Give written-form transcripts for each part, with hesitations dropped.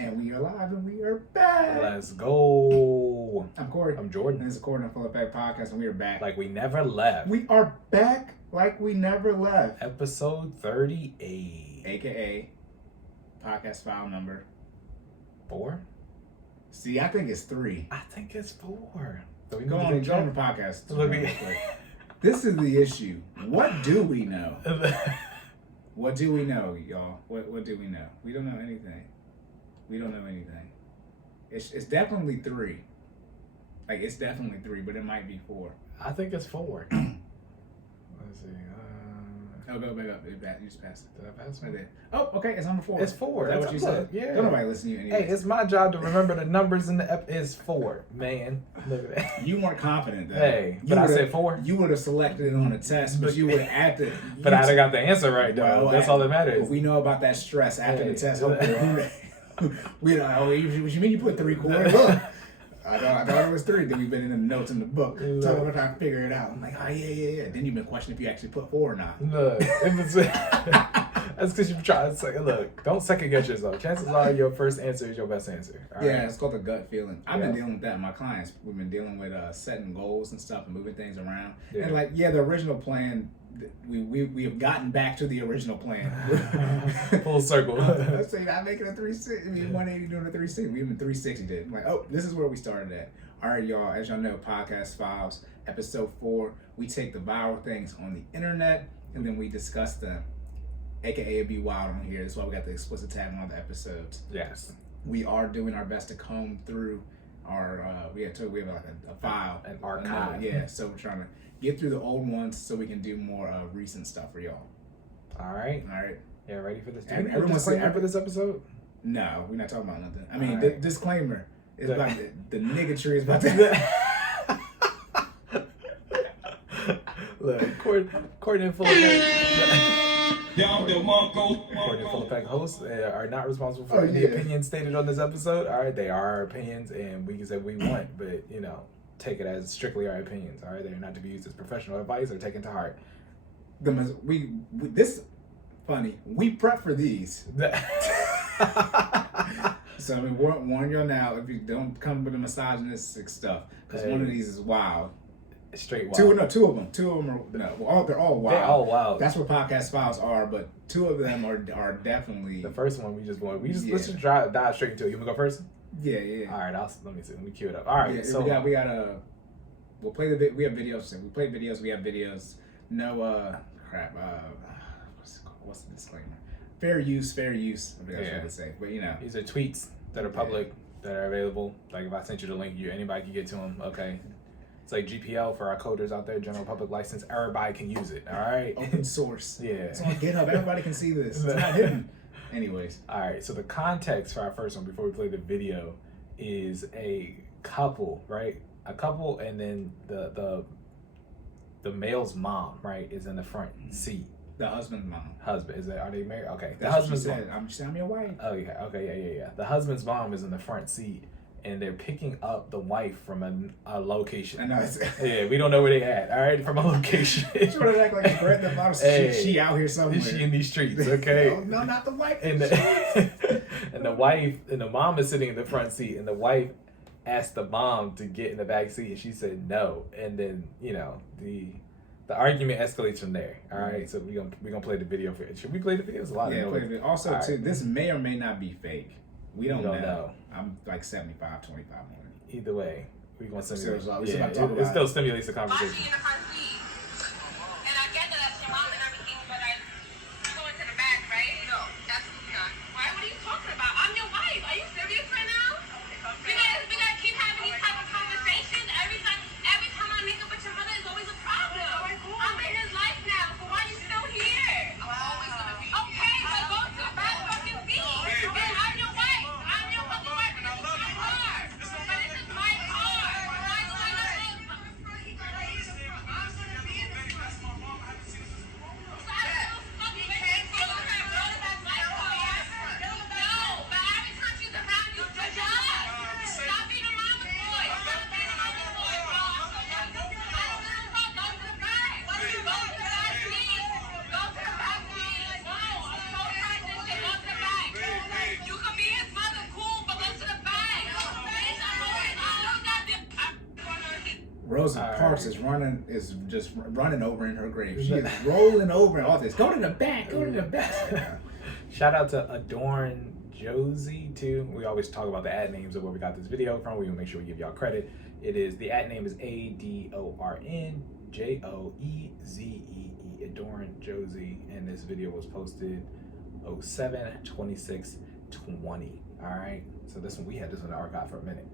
And we are live and we are back. Let's go. I'm Cory. I'm Jordan. And this is Cordan FinallyFit podcast, and we are back. Like we never left. We are back like we never left. Episode 38. AKA podcast file number 4? See, I think it's 3. I think it's 4. So we Go on the podcast. Look at This is the issue. What do we know? What do we know, y'all? What do we know? We don't know anything. We don't know anything. It's definitely 3. Like, it's definitely 3, but it might be 4. I think it's 4. Let's see. Oh, go back up. You just passed it. Did I pass Right it? there. Oh, okay. It's number 4. It's 4. Is that what you said? Yeah. Don't nobody listen to you anyway. Hey, it's my job to remember the numbers in the It's 4, man. Look at that. You weren't confident, though. Hey, but I said 4. You would have selected it on a test, but you would have acted. But I'd have got the answer right, though. Well, that's all that matters. We know about that stress after the test. We don't know. What you mean you put 3 quarters? Look. I thought it was 3. Then we've been in the notes in the book. Talking about trying to figure it out. I'm like, oh, yeah. Then you've been questioning if you actually put 4 or not. Look, that's because you're trying to say, look, don't second guess yourself. Chances are your first answer is your best answer. All right? Yeah, it's called the gut feeling. I've been dealing with that. My clients, we've been dealing with setting goals and stuff and moving things around. Yeah. And like, the original plan, we have gotten back to the original plan. Full circle. Let's say not making a 360. I mean, 180 doing a 360. We even 360 did. I'm like, oh, this is where we started at. All right, y'all. As y'all know, Podcast Files, episode 4. We take the viral things on the internet and then we discuss them. AKA be wild on here. That's why we got the explicit tag on all the episodes. Yes. We are doing our best to comb through our. We have like a file, an archive. Yeah. So we're trying to get through the old ones so we can do more recent stuff for y'all. All right. Yeah, ready for this? Everyone's disclaimer for this episode? No, we're not talking about nothing. I mean, the disclaimer is about the niggatry is about to. Look, Cordan FinallyFit. Cordan FinallyFit hosts are not responsible for any opinions stated on this episode. All right, they are our opinions, and we can say we want, but take it as strictly our opinions. All right, they're not to be used as professional advice or taken to heart. This funny. We prep for these. So I mean, warn y'all now if you don't come with the misogynistic stuff, because one of these is wild. Straight wild. Two of them are they're all wild. They're all wild. That's what podcast files are, but 2 of them are definitely. The first one let's just dive straight into it. You wanna go first? Yeah. All right, let me see. Let me cue it up. All right, yeah, so we got we'll play we have videos. We play videos. We have videos. No crap. What's the disclaimer? Fair use. I think that's what they say. But these are tweets that are public, that are available. Like if I sent you the link, anybody can get to them. Okay. It's like GPL for our coders out there, general public license. Everybody can use it. All right. Open source. Yeah. It's on GitHub. Everybody can see this. It's not hidden. Anyways. All right. So the context for our first one, before we play the video, is a couple, right? A couple, and then the male's mom, right, is in the front seat. The husband's mom. Are they married? Okay. That's the husband's mom. I'm your wife. Oh yeah. Okay. Yeah. The husband's mom is in the front seat. And they're picking up the wife from a location. I know. Yeah, we don't know where they at. All right, from a location. She's trying to act like a Grand Theft Auto. She out here somewhere. She in these streets, okay? No, not the wife. And the wife and the mom is sitting in the front seat, and the wife asked the mom to get in the back seat, and she said no. And then the argument escalates from there. All right, so we gonna play the video for it. Should we play the video? It's a lot of play the video. Also, too, this may or may not be fake. We don't know. I'm like 75, 25 more. Either way, we're going to stimulate. It still stimulates the conversation. In the front seat. And I get that that's your mom and everything, but you're going to the back, right? No, absolutely not. Why? What are you talking about? I'm your wife. Are you serious right now? We gotta keep having these type of conversations. Every time I meet up with your mother, it's always a problem. I'm in his life now, so why are you still here? I'm always gonna be. Okay, but go to the back fucking seat. And I'm your wife. I'm your fucking wife. This is my car. But this is my car. Why do I not Rosa Parks is just running over in her grave. She is rolling over in all this. Go to the back. Go to the back. Shout out to Adorn Josie too. We always talk about the ad names of where we got this video from. We will make sure we give y'all credit. The ad name is ADORN JOEZEE. Adorn Josie, and this video was posted 07/26/20. All right, so this one we had this one in the archive for a minute.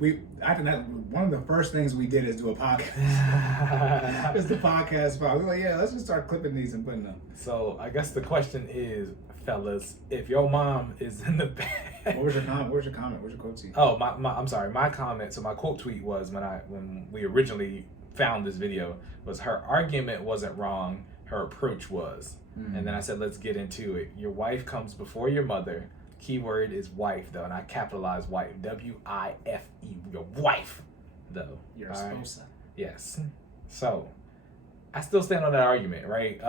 We I think that one of the first things we did is do a podcast. It's the podcast file. We're like, let's just start clipping these and putting them. So I guess the question is, fellas, if your mom is in the back. What was your comment? Where's your comment? Where's your quote tweet? Oh, I'm sorry. My comment. So my quote tweet was when we originally found this video was her argument wasn't wrong. Her approach was. And then I said, let's get into it. Your wife comes before your mother. Keyword is wife, though, and I capitalize wife. W-I-F-E. Your wife, though. Your esposa. Right? Yes. So, I still stand on that argument, right?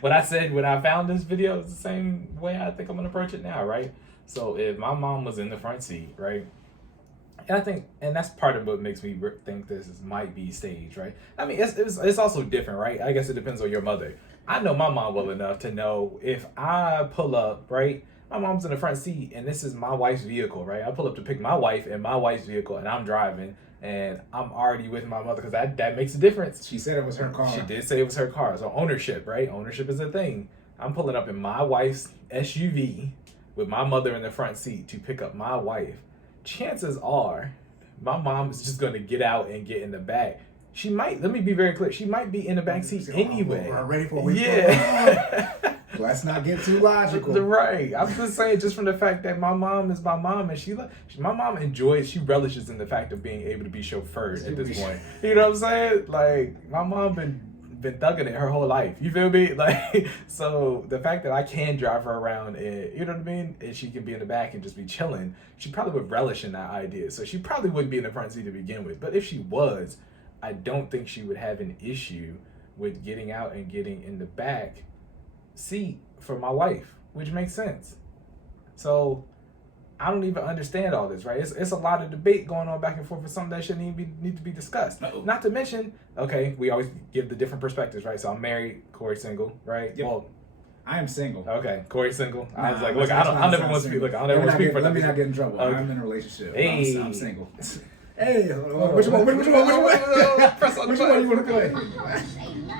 What I said when I found this video is the same way I think I'm going to approach it now, right? So, if my mom was in the front seat, right? And that's part of what makes me think this might be staged, right? I mean, it's also different, right? I guess it depends on your mother. I know my mom well enough to know if I pull up, right? My mom's in the front seat, and this is my wife's vehicle, right? I pull up to pick my wife in my wife's vehicle, and I'm driving, and I'm already with my mother because that makes a difference. She said it was her car. She did say it was her car. So ownership, right? Ownership is a thing. I'm pulling up in my wife's SUV with my mother in the front seat to pick up my wife. Chances are my mom is just going to get out and get in the back. She might, let me be very clear, she might be in the back seat anyway. We're ready for a yeah. Let's not get too logical. Right. I'm just saying, just from the fact that my mom is my mom, and my mom enjoys, she relishes in the fact of being able to be chauffeured at this point. You know what I'm saying? Like, my mom been thugging it her whole life. You feel me? Like, so the fact that I can drive her around, and you know what I mean, and she can be in the back and just be chilling, she probably would relish in that idea. So she probably wouldn't be in the front seat to begin with. But if she was, I don't think she would have an issue with getting out and getting in the back seat for my wife, which makes sense. So I don't even understand all this, right? It's a lot of debate going on back and forth for something that shouldn't even need to be discussed. Uh-oh. Not to mention, okay, we always give the different perspectives, right? So I'm married, Cory single, right? Yep. Well, I am single. Okay, Cory single. Nah, I was like, look, I'll never want to speak. Look, I'll never want to speak for Let me not get in trouble. Okay. I'm in a relationship. Hey. I'm single. Hey, which one? Which one you want to go ahead?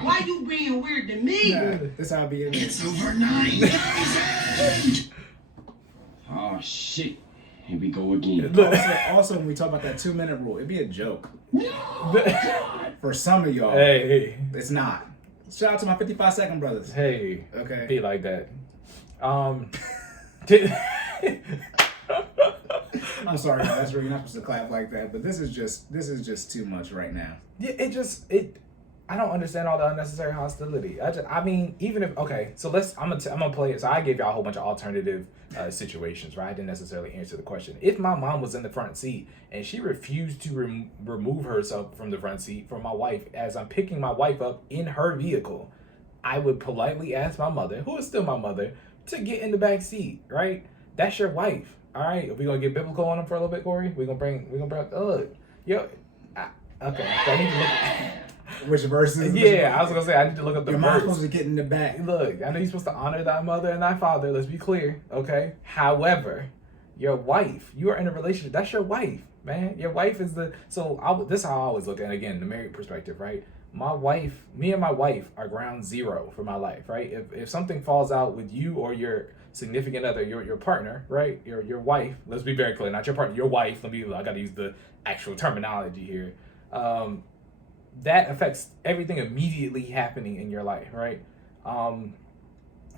Why you being weird to me? Nah, this how I be. It's over 9,000. Oh shit! Here we go again. Also, when we talk about that 2-minute rule, it'd be a joke. For some of y'all, hey, it's not. Shout out to my 55-second brothers. hey, Okay. be like that. I'm sorry, that's really not supposed to clap like that, but this is just too much right now. Yeah, I don't understand all the unnecessary hostility. I mean, even if, okay, so I'm gonna play it. So I gave y'all a whole bunch of alternative situations, right? I didn't necessarily answer the question. If my mom was in the front seat and she refused to remove herself from the front seat for my wife, as I'm picking my wife up in her vehicle, I would politely ask my mother, who is still my mother, to get in the back seat, right? That's your wife. All right, are we gonna get biblical on them for a little bit, Cory? We're gonna bring okay. I need to look. Which verses? Yeah, I was gonna say I need to look up the Your verse. mom's supposed to get in the back. Look, I know you're supposed to honor thy mother and thy father. Let's be clear, okay? However, your wife, you are in a relationship. That's your wife, man. Your wife is this is how I always look at it. Again, the married perspective, right? Me and my wife are ground zero for my life, right? If something falls out with you or your significant other, your partner, right? Your wife. Let's be very clear, not your partner, your wife. I got to use the actual terminology here. That affects everything immediately happening in your life, right?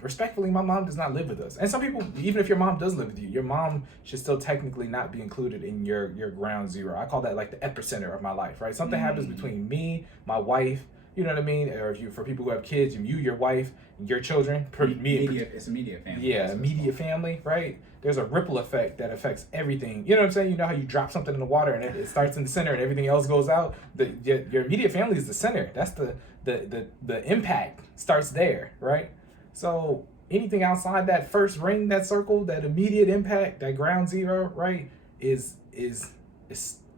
Respectfully, my mom does not live with us. And some people, even if your mom does live with you, your mom should still technically not be included in your ground zero. I call that like the epicenter of my life, right? Something happens between me, my wife, you know what I mean? Or for people who have kids, you, your wife, your children, It's immediate family. Yeah, immediate family, right? There's a ripple effect that affects everything. You know what I'm saying? You know how you drop something in the water and it starts in the center and everything else goes out? Your immediate family is the center. That's the impact starts there, right? So anything outside that first ring, that circle, that immediate impact, that ground zero, right, is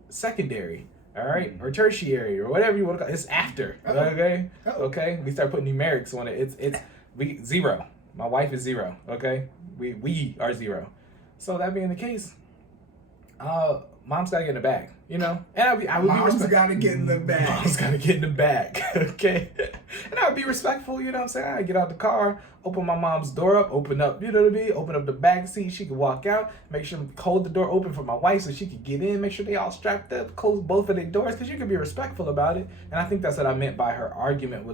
secondary all right, or tertiary, or whatever you want to call it. It's after, okay? Okay, we start putting numerics on it. We 0. My wife is 0, okay? We are 0. So that being the case, mom's gotta get in the bag, you know? And I would Mom's gotta get in the bag. Mom's gotta get in the bag, okay? And I would be respectful, you know what I'm saying? I get out the car, open my mom's door up, open up, you know what I mean? Open up the back seat, she could walk out, make sure hold the door open for my wife so she could get in, make sure they all strapped up, close both of their doors, because you could be respectful about it. And I think that's what I meant by her argument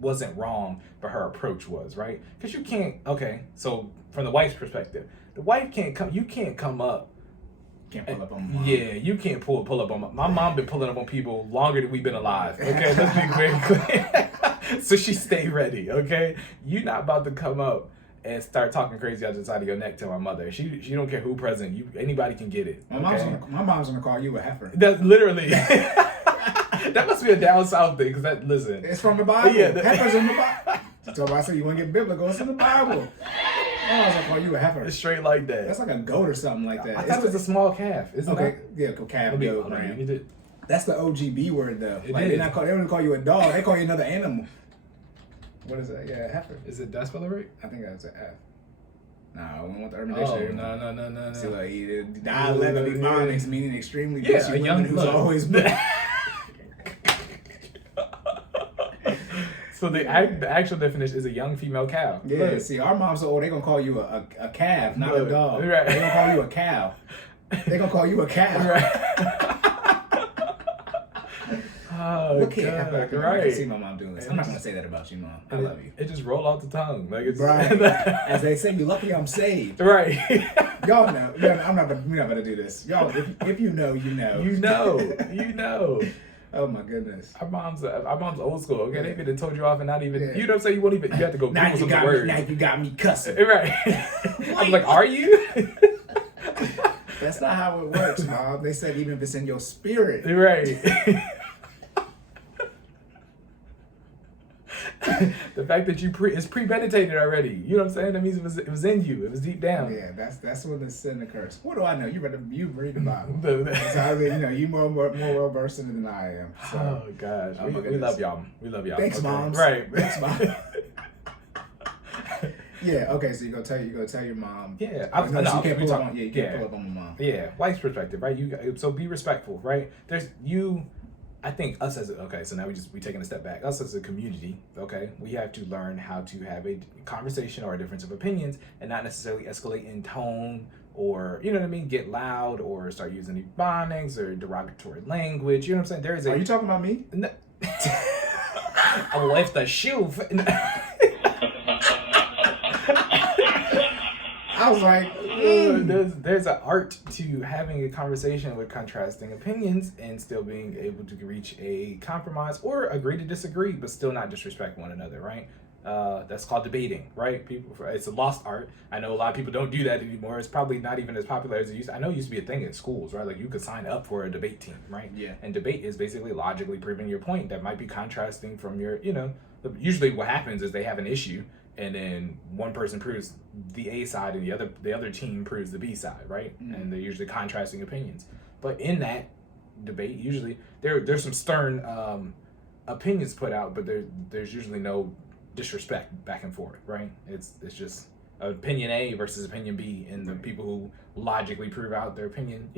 wasn't wrong, but her approach was, right? Because you can't, okay, so from the wife's perspective, the wife can't come up. Can't pull up on mom. Yeah, you can't pull up on my mom been pulling up on people longer than we've been alive. Okay, let's be very clear. So she stay ready, okay? You're not about to come up and start talking crazy out the side of your neck to my mother. She don't care who present. Anybody can get it. Okay? My mom's gonna call you a heifer. That's literally that must be a down south thing, because listen. It's from the Bible. Yeah, Heifer's in the Bible. So if I say you want to get biblical, it's in the Bible. I was gonna call you a heifer. It's straight like that. That's like a goat or something like that. I thought it was a small calf. Isn't okay, it? yeah, calf, goat, right? That's the OGB word though. It like is. they don't call you a dog. They call you another animal. What is that? Yeah, heifer. Is it that spell right? I think that's an F. Nah, we want the Urban Oh, Dictionary. no. See, like, dialect of ebonics, meaning extremely bitchy a young woman who's always been. So the actual definition is a young female cow. Yeah, Look. see, our moms are old. They gonna call you a calf, not a dog. Right. They gonna call you a cow. They gonna call you a cow. Right. Oh, Look here, God, I can see my mom doing this. I'm not gonna say that about you, mom. I love you. It just roll off the tongue, like it's Right. As they say, you lucky I'm saved. Right. Y'all know. We're not gonna do this. Y'all, if you know, you know. You know. Oh my goodness. Our mom's old school. Okay, they even told you off and not even. You know what I'm saying? You have to go Now Google you some got words. now you got me cussing. Right. I'm like, are you? That's not how it works, mom. They said even if it's in your spirit. Right. The fact that it's premeditated already. You know what I'm saying? That means it was in you. It was deep down. Yeah, that's when the sin occurs. What do I know? You read the Bible. The- So I mean, you more well versed in it than I am. So. Oh gosh, Oh, my we goodness. love y'all. We love y'all. Thanks, okay. moms. Right. Thanks, mom. Yeah. Okay. So you go tell your mom. Yeah. You can't pull up on. Yeah, you can't yeah. pull up on my mom. Yeah, wife's perspective, right? So be respectful, right? I think us so now we taking a step back. Us as a community, okay, we have to learn how to have a conversation or a difference of opinions and not necessarily escalate in tone or, you know what I mean, get loud or start using ebonics or derogatory language. You know what I'm saying? Are you talking about me? No. I left the shoe. I was like, there's an art to having a conversation with contrasting opinions and still being able to reach a compromise or agree to disagree, but still not disrespect one another, right? That's called debating, right? It's a lost art. I know a lot of people don't do that anymore. It's probably not even as popular as it used to. I know it used to be a thing in schools, right? Like you could sign up for a debate team, right? Yeah. And debate is basically logically proving your point that might be contrasting from your, usually what happens is they have an issue and then one person proves the A side and the other team proves the B side, right? Mm-hmm. And they're usually contrasting opinions. But in that debate, usually there's some stern opinions put out, but there's usually no disrespect back and forth, right? It's just opinion A versus opinion B, and the people who logically prove out their opinion,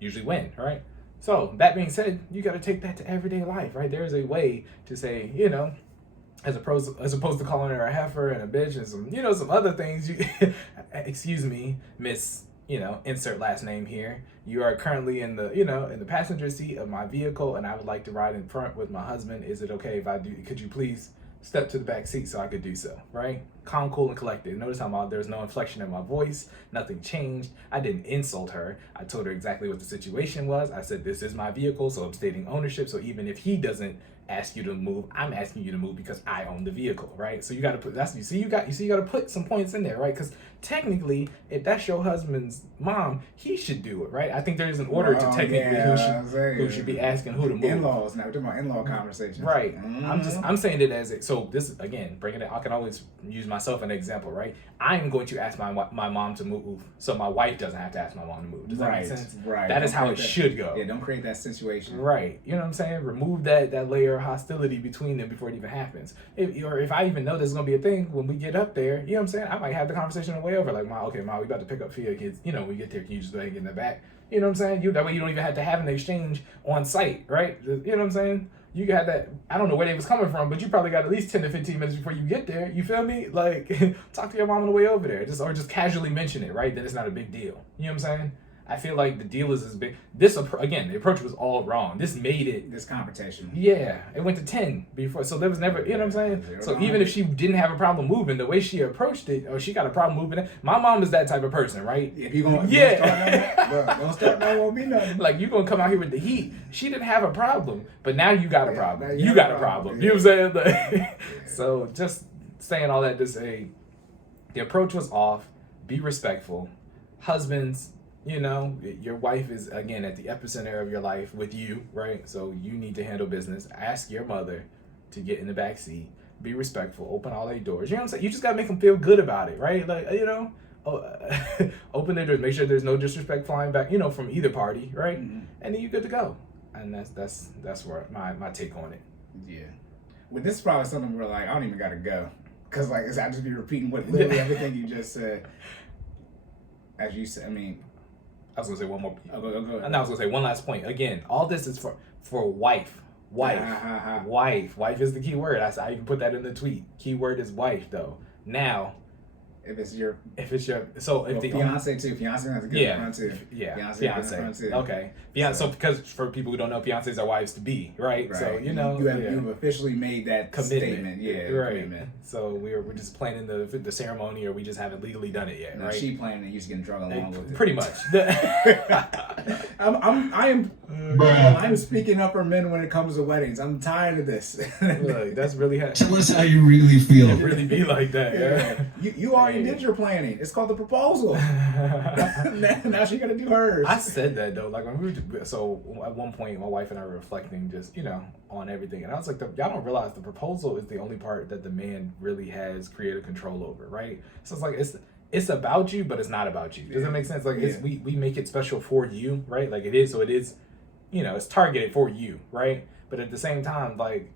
usually win, right? So that being said, you got to take that to everyday life, right? There's a way to say, as opposed to calling her a heifer and a bitch and some other things. Excuse me, Miss, insert last name here. You are currently in the passenger seat of my vehicle, and I would like to ride in front with my husband. Is it okay if I do? Could you please step to the back seat so I could do so, right? Calm, cool, and collected. Notice how there's no inflection in my voice. Nothing changed. I didn't insult her. I told her exactly what the situation was. I said, this is my vehicle, so I'm stating ownership. So even if he doesn't ask you to move, I'm asking you to move because I own the vehicle, right? So you got to put you got to put some points in there, right? Because technically, if that's your husband's mom, he should do it, right? I think there is an order to technically who should be asking who to move. In-laws now, we're talking about in-law conversations, right? Mm-hmm. I'm saying it as so. This again, bringing it. I can always use myself an example, right? I'm going to ask my mom to move, so my wife doesn't have to ask my mom to move. Does that make sense? Right. That is how it should go. Yeah, don't create that situation. Right. You know what I'm saying? Remove that layer of hostility between them before it even happens. If I even know there's going to be a thing, when we get up there, you know what I'm saying? I might have the conversation on the way over, like, Ma, we about to pick up Fia kids. You know, when we get there, can you just go ahead and get in the back? You know what I'm saying? That way you don't even have to have an exchange on site, right? You know what I'm saying? You got that, I don't know where they was coming from, but you probably got at least 10 to 15 minutes before you get there. You feel me? Like, talk to your mom on the way over there. Just casually mention it, right? Then it's not a big deal. You know what I'm saying? I feel like the deal is as big. Again, the approach was all wrong. This made it. This competition. Yeah. It went to 10 before. So there was never, you know what I'm saying? So even if she didn't have a problem moving, the way she approached it, or she got a problem moving it, my mom is that type of person, right? If you're going to don't start, no, won't be nothing. Like, you're going to come out here with the heat. She didn't have a problem, but now you got a problem. You got a problem. You know what I'm saying? Like, so just saying all that to say, the approach was off. Be respectful. Husbands, you know, your wife is, again, at the epicenter of your life with you, right? So you need to handle business. Ask your mother to get in the back seat. Be respectful. Open all their doors. You know what I'm saying? You just got to make them feel good about it, right? Like, you know, open their doors. Make sure there's no disrespect flying back, you know, from either party, right? Mm-hmm. And then you're good to go. And that's where my take on it. Yeah. Well, this is probably something where, like, I don't even got to go. Because, like, I just be repeating literally everything you just said. As you said, I mean... I was gonna say one more. Oh, go ahead. And I was gonna say one last point. Again, all this is for wife. Wife is the key word. I even put that in the tweet. Keyword is wife, though. Now, if it's your the fiance too. Fiance has a good one too. Yeah, fiance. Okay, so because for people who don't know, fiancés are wives to be, right? So you know you've officially made that commitment. Yeah, right. Commitment. So we're just planning the ceremony, or we just haven't legally done it yet, right? She planning and you just getting drug along with it. Pretty much. I'm speaking up for men when it comes to weddings. I'm tired of this. Look, that's really tell us how you really feel. It really be like that. Yeah. You already did your planning. It's called the proposal. Now she got to do hers. I said that though, like when so at one point my wife and I were reflecting just, you know, on everything, and I was like, y'all don't realize the proposal is the only part that the man really has creative control over, right? So it's like it's about you, but it's not about you. Does that make sense? Like we make it special for you, right? Like it is, so it is, you know, it's targeted for you, right? But at the same time, like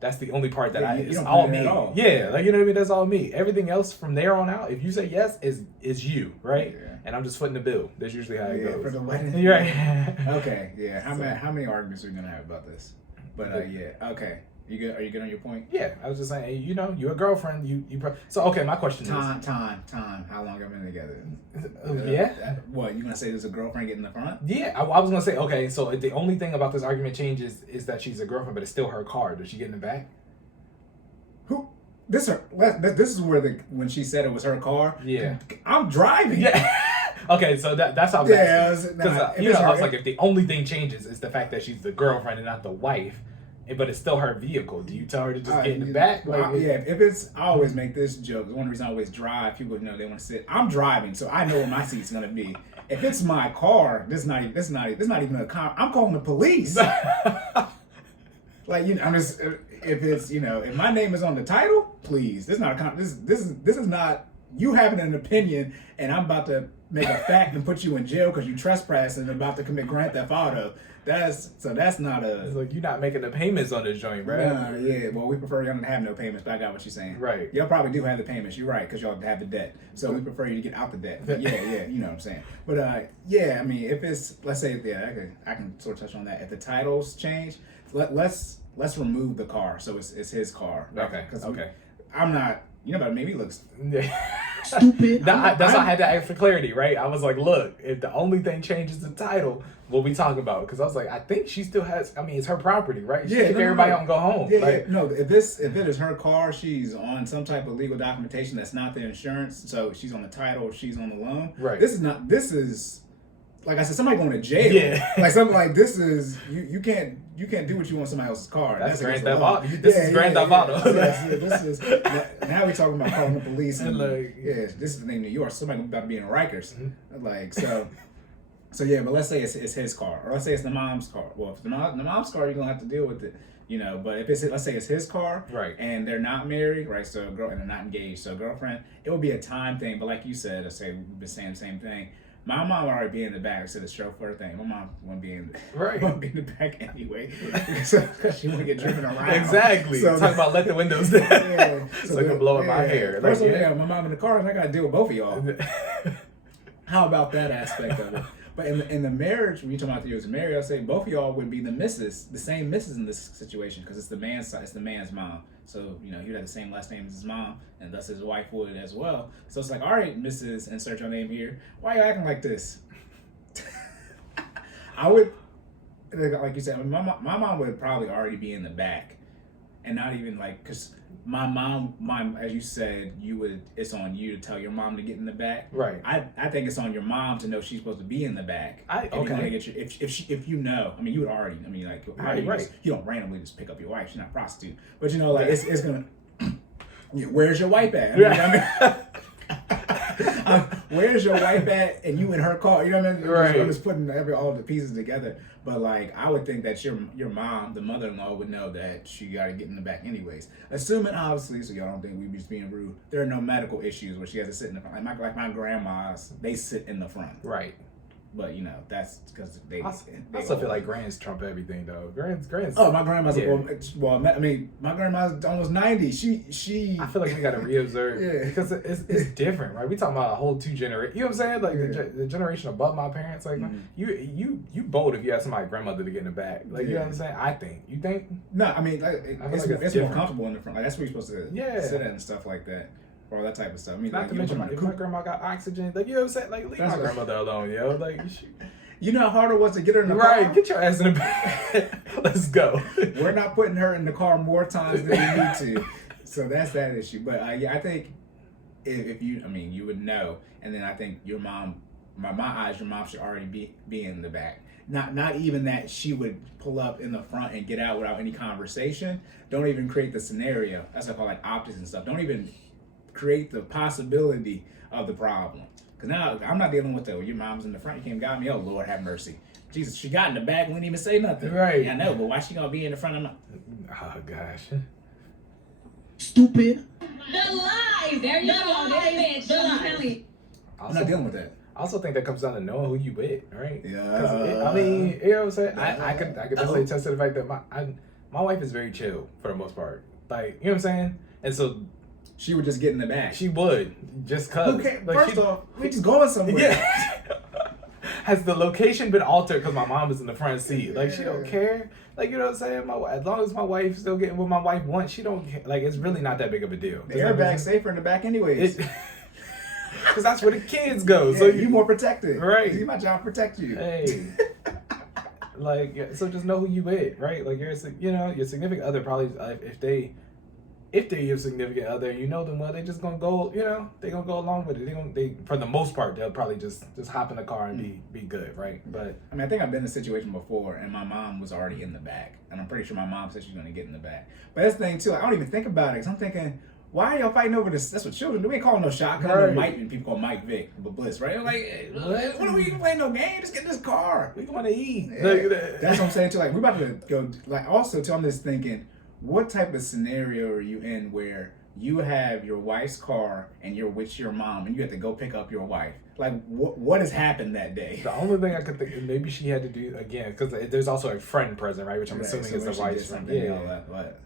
that's the only part that it's all me. Yeah, like, you know what I mean? That's all me. Everything else from there on out, if you say yes, is you, right? Yeah. And I'm just footing the bill. That's usually how it goes. For the wedding. You're right. Okay. Yeah. How many arguments are we gonna have about this? But yeah. Okay. You good? Are you good on your point? Yeah. I was just saying, you know, you're a girlfriend. So okay. My question is time. How long have we been together? Yeah. What you gonna say? There's a girlfriend getting in the front? Yeah. I was gonna say, okay. So the only thing about this argument changes is that she's a girlfriend, but it's still her car. Does she get in the back? Who? This is where when she said it was her car. Yeah. I'm driving. Yeah. Okay, so that's how I was asking. Because I was like, if the only thing changes is the fact that she's the girlfriend and not the wife, but it's still her vehicle, do you tell her to just get in the back? Well, if it's, I always make this joke. The one reason I always drive, people know they want to sit. I'm driving, so I know where my seat's gonna be. If it's my car, this is not even a car. I'm calling the police. Like, you know, I'm just, if it's, you know, if my name is on the title, please. This is not this is not you having an opinion, and I'm about to make a fact and put you in jail because you trespassing and about to commit grand theft auto. That's not a... It's like, you're not making the payments on this joint, right? Nah, yeah. Well, we prefer y'all to have no payments, but I got what you're saying. Right. Y'all probably do have the payments. You're right, because y'all have the debt. So we prefer you to get out the debt. But yeah, you know what I'm saying. But yeah, I mean, if it's, let's say, I can sort of touch on that. If the titles change, let's remove the car, so it's his car. Okay. I'm not... You know, but it made me look stupid. That's why I had to ask for clarity, right? I was like, look, if the only thing changes the title, what we talking about? Because I was like, I think she still has, I mean, it's her property, right? She kick everybody out and go home. Yeah, like, no, if it is her car, she's on some type of legal documentation that's not the insurance, so she's on the title, she's on the loan. Right. This is like I said, somebody going to jail. Yeah. Like something like this is you can't do what you want somebody else's car. That's Grand Theft Auto. This is Grand Theft Auto. This is now we're talking about calling the police and like, this is the thing in New York. Somebody about to be in Rikers. Mm-hmm. Like so yeah, but let's say it's his car, or let's say it's the mom's car. Well, if the mom's car, you're gonna have to deal with it. You know, but if it's, let's say it's his car, right, and they're not married, right? So and they're not engaged, so girlfriend, it would be a time thing. But like you said, let's say we've been saying the same thing. My mom would already be in the back. So the chauffeur thing. My mom wouldn't be in the back anyway, because she wouldn't get driven around. Exactly. So talk about let the windows down. Yeah. So I can blow up my hair. Like, my mom in the car, and I got to deal with both of y'all. How about that aspect of it? But in the marriage, when you talk about the marriage, I say both of y'all would be the same missus in this situation, because it's the man's side, it's the man's mom. So, you know, he would have the same last name as his mom, and thus his wife would as well. So it's like, all right, Mrs. Insert your name here. Why are you acting like this? I would, like you said, my mom would probably already be in the back, and not even like, because my mom, as you said, it's on you to tell your mom to get in the back. Right. I think it's on your mom to know she's supposed to be in the back. Okay. If you know, I mean, you would already, I mean, like, right. You don't randomly just pick up your wife. She's not a prostitute. But, you know, like, it's going to, where's your wife at? Where's your wife at? And you in her car? You know what I mean? Right. I'm just putting all the pieces together. But like, I would think that your mom, the mother-in-law, would know that she got to get in the back anyways. Assuming, obviously, so y'all don't think we be just being rude, there are no medical issues where she has to sit in the front. Like my grandmas, they sit in the front. Right. But, you know, that's because they I also feel like grands trump everything, though. Grands. Oh, my grandma's I mean, my grandma's almost 90. She. I feel like we got to reobserve because it's different, right? We talking about a whole two generation. You know what I'm saying? Like the generation above my parents. Like you bold if you ask my grandmother to get in the back. Like you know what I'm saying? I think. You think? No, I mean, like, it's more comfortable in the front. Like that's where you're supposed to sit at and stuff like that. Or that type of stuff. I mean, not like, to mention if my grandma got oxygen, like you know what I'm saying, like leave my grandmother alone, yo. Like you know how hard it was to get her in the car? Right, get your ass in the back. Let's go. We're not putting her in the car more times than we need to. So that's that issue. But I think if you, I mean, you would know. And then I think your mom, my eyes, your mom should already be in the back. Not even that she would pull up in the front and get out without any conversation. Don't even create the scenario. That's what I call like optics and stuff. Don't even create the possibility of the problem. Because now I'm not dealing with your mom's in the front, you came and got me. Oh, Lord, have mercy. Jesus, she got in the back, we didn't even say nothing. Right. Yeah, I know, but why she gonna be in the front? I'm not. Oh, gosh. Stupid. The lies. There you go. This bitch. I'm not dealing with that. I also think that comes down to knowing who you with, right? Yeah. I mean, you know what I'm saying? I could definitely attest to the fact that my wife is very chill for the most part. Like, you know what I'm saying? And so she would just get in the back. She would, just cause. Okay, like first off, we just going somewhere. Yeah. Has the location been altered because my mom is in the front seat? Like she don't care. Like you know what I'm saying? As long as my wife's still getting what my wife wants, she don't care. Like it's really not that big of a deal. The airbag's safer in the back anyways. Because that's where the kids go. Yeah, so you more protected. Right. See, my job to protect you. Hey. Like so, just know who you with, right? Like your significant other probably if they're your significant other, you know them well, they just gonna go, they gonna go along with it. They for the most part, they'll probably just hop in the car and be good, right? But I mean, I think I've been in a situation before, and my mom was already in the back, and I'm pretty sure my mom said she's gonna get in the back. But that's the thing too. I don't even think about it, because I'm thinking, why are y'all fighting over this? That's what children do. We ain't calling no shot. Right. I know Mike and people call Mike Vic, but Bliss, right? Like, what are we even playing no game? Just get in this car. We want to eat. Yeah. That's what I'm saying too. Like, we about to go. Like, also too, I'm just thinking, what type of scenario are you in where you have your wife's car and you're with your mom and you have to go pick up your wife? Like, what has happened that day? The only thing I could think, maybe she had to do, again, because there's also a friend present, right? Which I'm assuming is the wife's friend.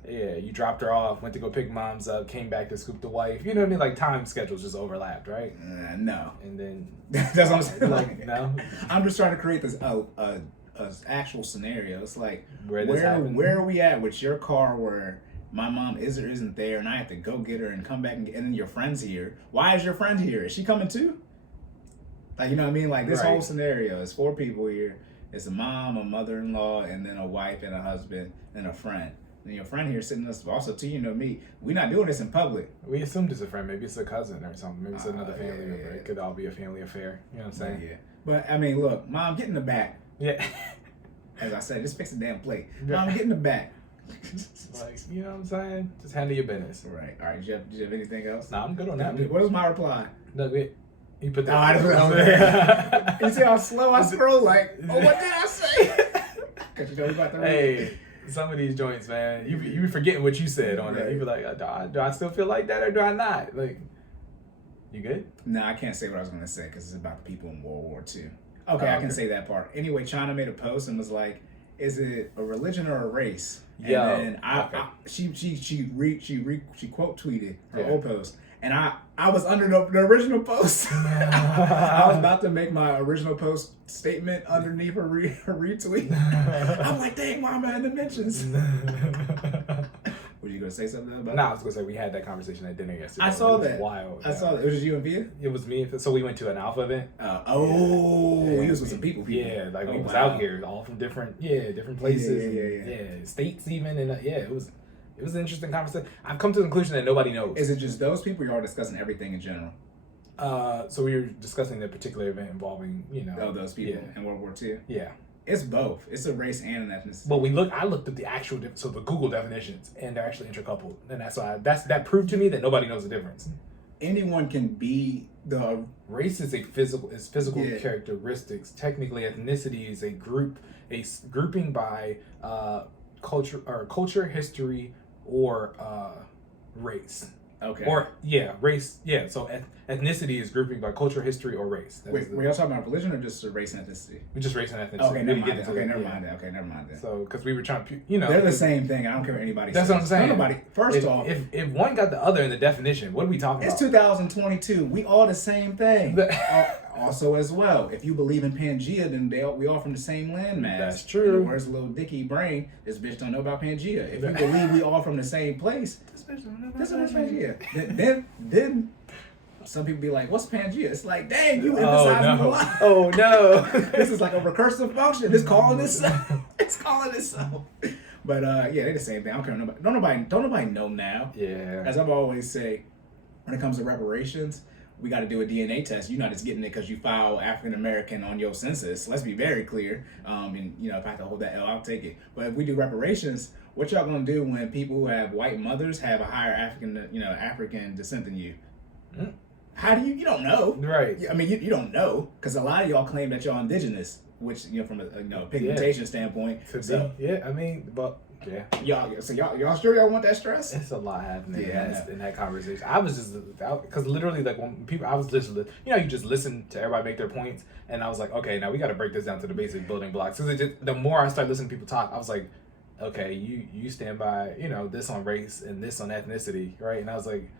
Yeah, you dropped her off, went to go pick mom's up, came back to scoop the wife. You know what I mean? Like, time schedules just overlapped, right? No. And then... That's what I'm saying. Like, no? I'm just trying to create this actual scenario. It's like, where are we at with your car where my mom is or isn't there and I have to go get her and come back and then your friend's here? Why is your friend here? Is she coming too? Like, you know what I mean? Like, this whole scenario is 4 people here. It's a mom, a mother-in-law, and then a wife and a husband and a friend. And your friend here sitting us, also too, you know me, we're not doing this in public. We assumed it's a friend. Maybe it's a cousin or something. Maybe it's another family member. It could all be a family affair. You know what I'm saying? Yeah. But, I mean, look, Mom, get in the back. Yeah. As I said, just fix the damn plate. Mom, get in the back. Like, you know what I'm saying? Just handle your business. Right. All right. Did you have anything else? Nah, I'm good on that. What was my reply? No, you put that. You see how slow I scroll? Like, oh, what did I say? Because you know we about to read. Hey, Some of these joints, man, you be forgetting what you said on it. You be like, do I still feel like that or do I not? Like, you good? No, I can't say what I was gonna say because it's about the people in World War II. Okay, I can say that part. Anyway, China made a post and was like, "Is it a religion or a race?" And then she quote tweeted her old post, and I was under the original post. I was about to make my original post statement underneath her retweet. I'm like, dang, mama had dimensions. Were you gonna say something about I was gonna say we had that conversation at dinner yesterday. I saw that. Wild. I saw that. It was just you and Via? It was me. So we went to an alpha event. He was with some people. Yeah, like we was out here, all from different places. Yeah, states even, and it was an interesting conversation. I've come to the conclusion that nobody knows. Is it just those people? Or y'all discussing everything in general? So we were discussing the particular event involving those people in World War II. Yeah. It's both. It's a race and an ethnicity. But I looked at the actual, so the Google definitions, and they're actually intercoupled, and that's why that proved to me that nobody knows the difference. Anyone can be the race is physical characteristics. Technically, ethnicity is a grouping by culture, history, or race. Okay. Or race. Yeah. So ethnicity is grouping by culture, history, or race. Wait, were y'all talking about religion or just race and ethnicity? We just race and ethnicity. Okay, never mind that. Okay, never mind that. So, because we were trying to, they're the same thing. I don't care what anybody says. That's what I'm saying. Nobody. First off, if one got the other in the definition, what are we talking about? It's 2022. We all the same thing. Also, as well, if you believe in Pangea, then we all from the same landmass. That's true. Where's little Dicky brain? This bitch don't know about Pangea. If you believe we all from the same place, this bitch don't know about Pangea. Then some people be like, "What's Pangea?" It's like, dang, you emphasizing a lot. Oh no, this is like a recursive function. It's calling itself. It's calling itself. But they're the same thing. I don't care. Don't nobody know now. Yeah. As I've always say, when it comes to reparations, we got to do a DNA test. You're not just getting it because you file African American on your census. Let's be very clear. And if I have to hold that L, I'll take it. But if we do reparations, what y'all gonna do when people who have white mothers have a higher African descent than you? Mm. How do you don't know? Right. I mean, you don't know because a lot of y'all claim that y'all indigenous, which from a pigmentation standpoint. Y'all sure y'all want that stress? It's a lot happening in that conversation. I was just because literally like when people, I was just you just listen to everybody make their points, and I was like, okay, now we got to break this down to the basic building blocks. Because the more I started listening to people talk, I was like, okay, you stand by this on race and this on ethnicity, right? And I was like,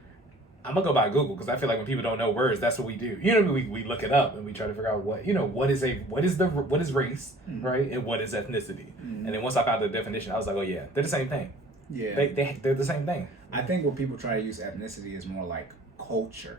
I'm gonna go by Google because I feel like when people don't know words, that's what we do. We look it up and we try to figure out what is race, mm-hmm. right, and what is ethnicity. Mm-hmm. And then once I found the definition, I was like, oh yeah, they're the same thing. Yeah, they're the same thing. I think when people try to use ethnicity is more like culture,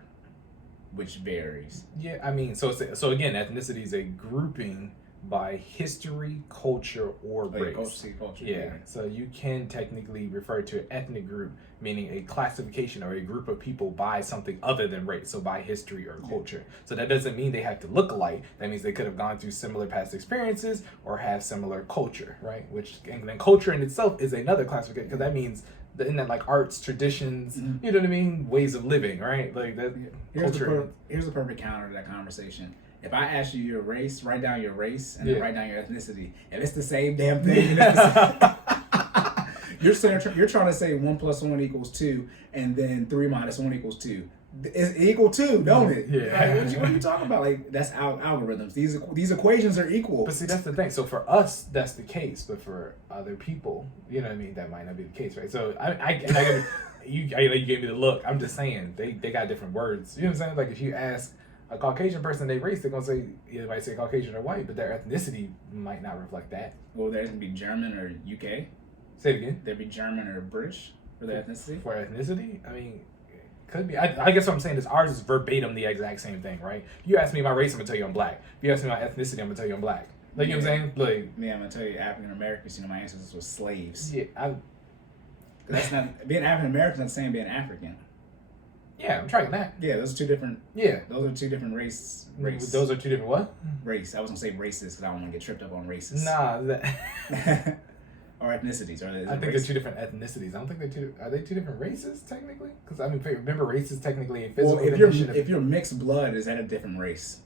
which varies. Yeah, I mean, so again, ethnicity is a grouping by history, culture, or race. Culture. Yeah, so you can technically refer to an ethnic group, meaning a classification or a group of people by something other than race, so by history or culture. So that doesn't mean they have to look alike. That means they could have gone through similar past experiences or have similar culture, right? And then culture in itself is another classification because that means in that like arts, traditions, mm-hmm. you know what I mean, ways of living, right? Like that. Here's the perfect counter to that conversation. If I ask you your race, write down your race and then write down your ethnicity. If it's the same damn thing, you're trying to say 1 + 1 = 2, and then 3 - 1 = 2. It's equal 2, don't it? Yeah. Like, what are you talking about? Like that's algorithms. These equations are equal. But see, that's the thing. So for us, that's the case. But for other people, you know what I mean, that might not be the case, right? So you gave me the look. I'm just saying they got different words. You know what I'm saying? Like if you ask a Caucasian person their race, they're gonna say they might say Caucasian or white, but their ethnicity might not reflect that. Well, there's gonna be German or UK. Say it again. There'd be German or British for their ethnicity. For ethnicity, I mean, could be. I guess what I'm saying is ours is verbatim the exact same thing, right? You ask me my race, I'm gonna tell you I'm black. If you ask me my ethnicity, I'm gonna tell you I'm black. Like you know what I'm saying? Like I'm gonna tell you African Americans. My ancestors were slaves. Yeah, that's not being African American. Not saying being African. Yeah, I'm trying that. Yeah, those are two different. Yeah, those are two different race. Those are two different what? Race. I was gonna say races because I don't want to get tripped up on races. Nah, or ethnicities. I think they're two different ethnicities. I don't think are they two different races technically? Because I mean, remember, race is technically a physical definition. If you're mixed blood, is that a different race?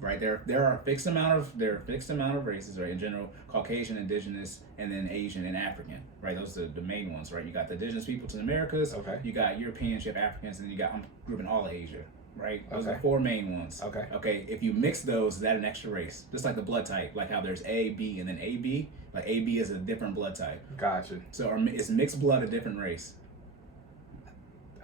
right? There are a fixed amount of races, right? In general, Caucasian, Indigenous, and then Asian and African, right? Those are the main ones, right? You got the Indigenous people to the Americas. Okay. You got Europeans, you have Africans, and then you got I'm grouping all of Asia, right? Those are Okay. the 4 main ones. Okay. Okay. If you mix those, is that an extra race? Just like the blood type, like how there's A, B, and then AB. Like AB is a different blood type. Gotcha. So is mixed blood a different race?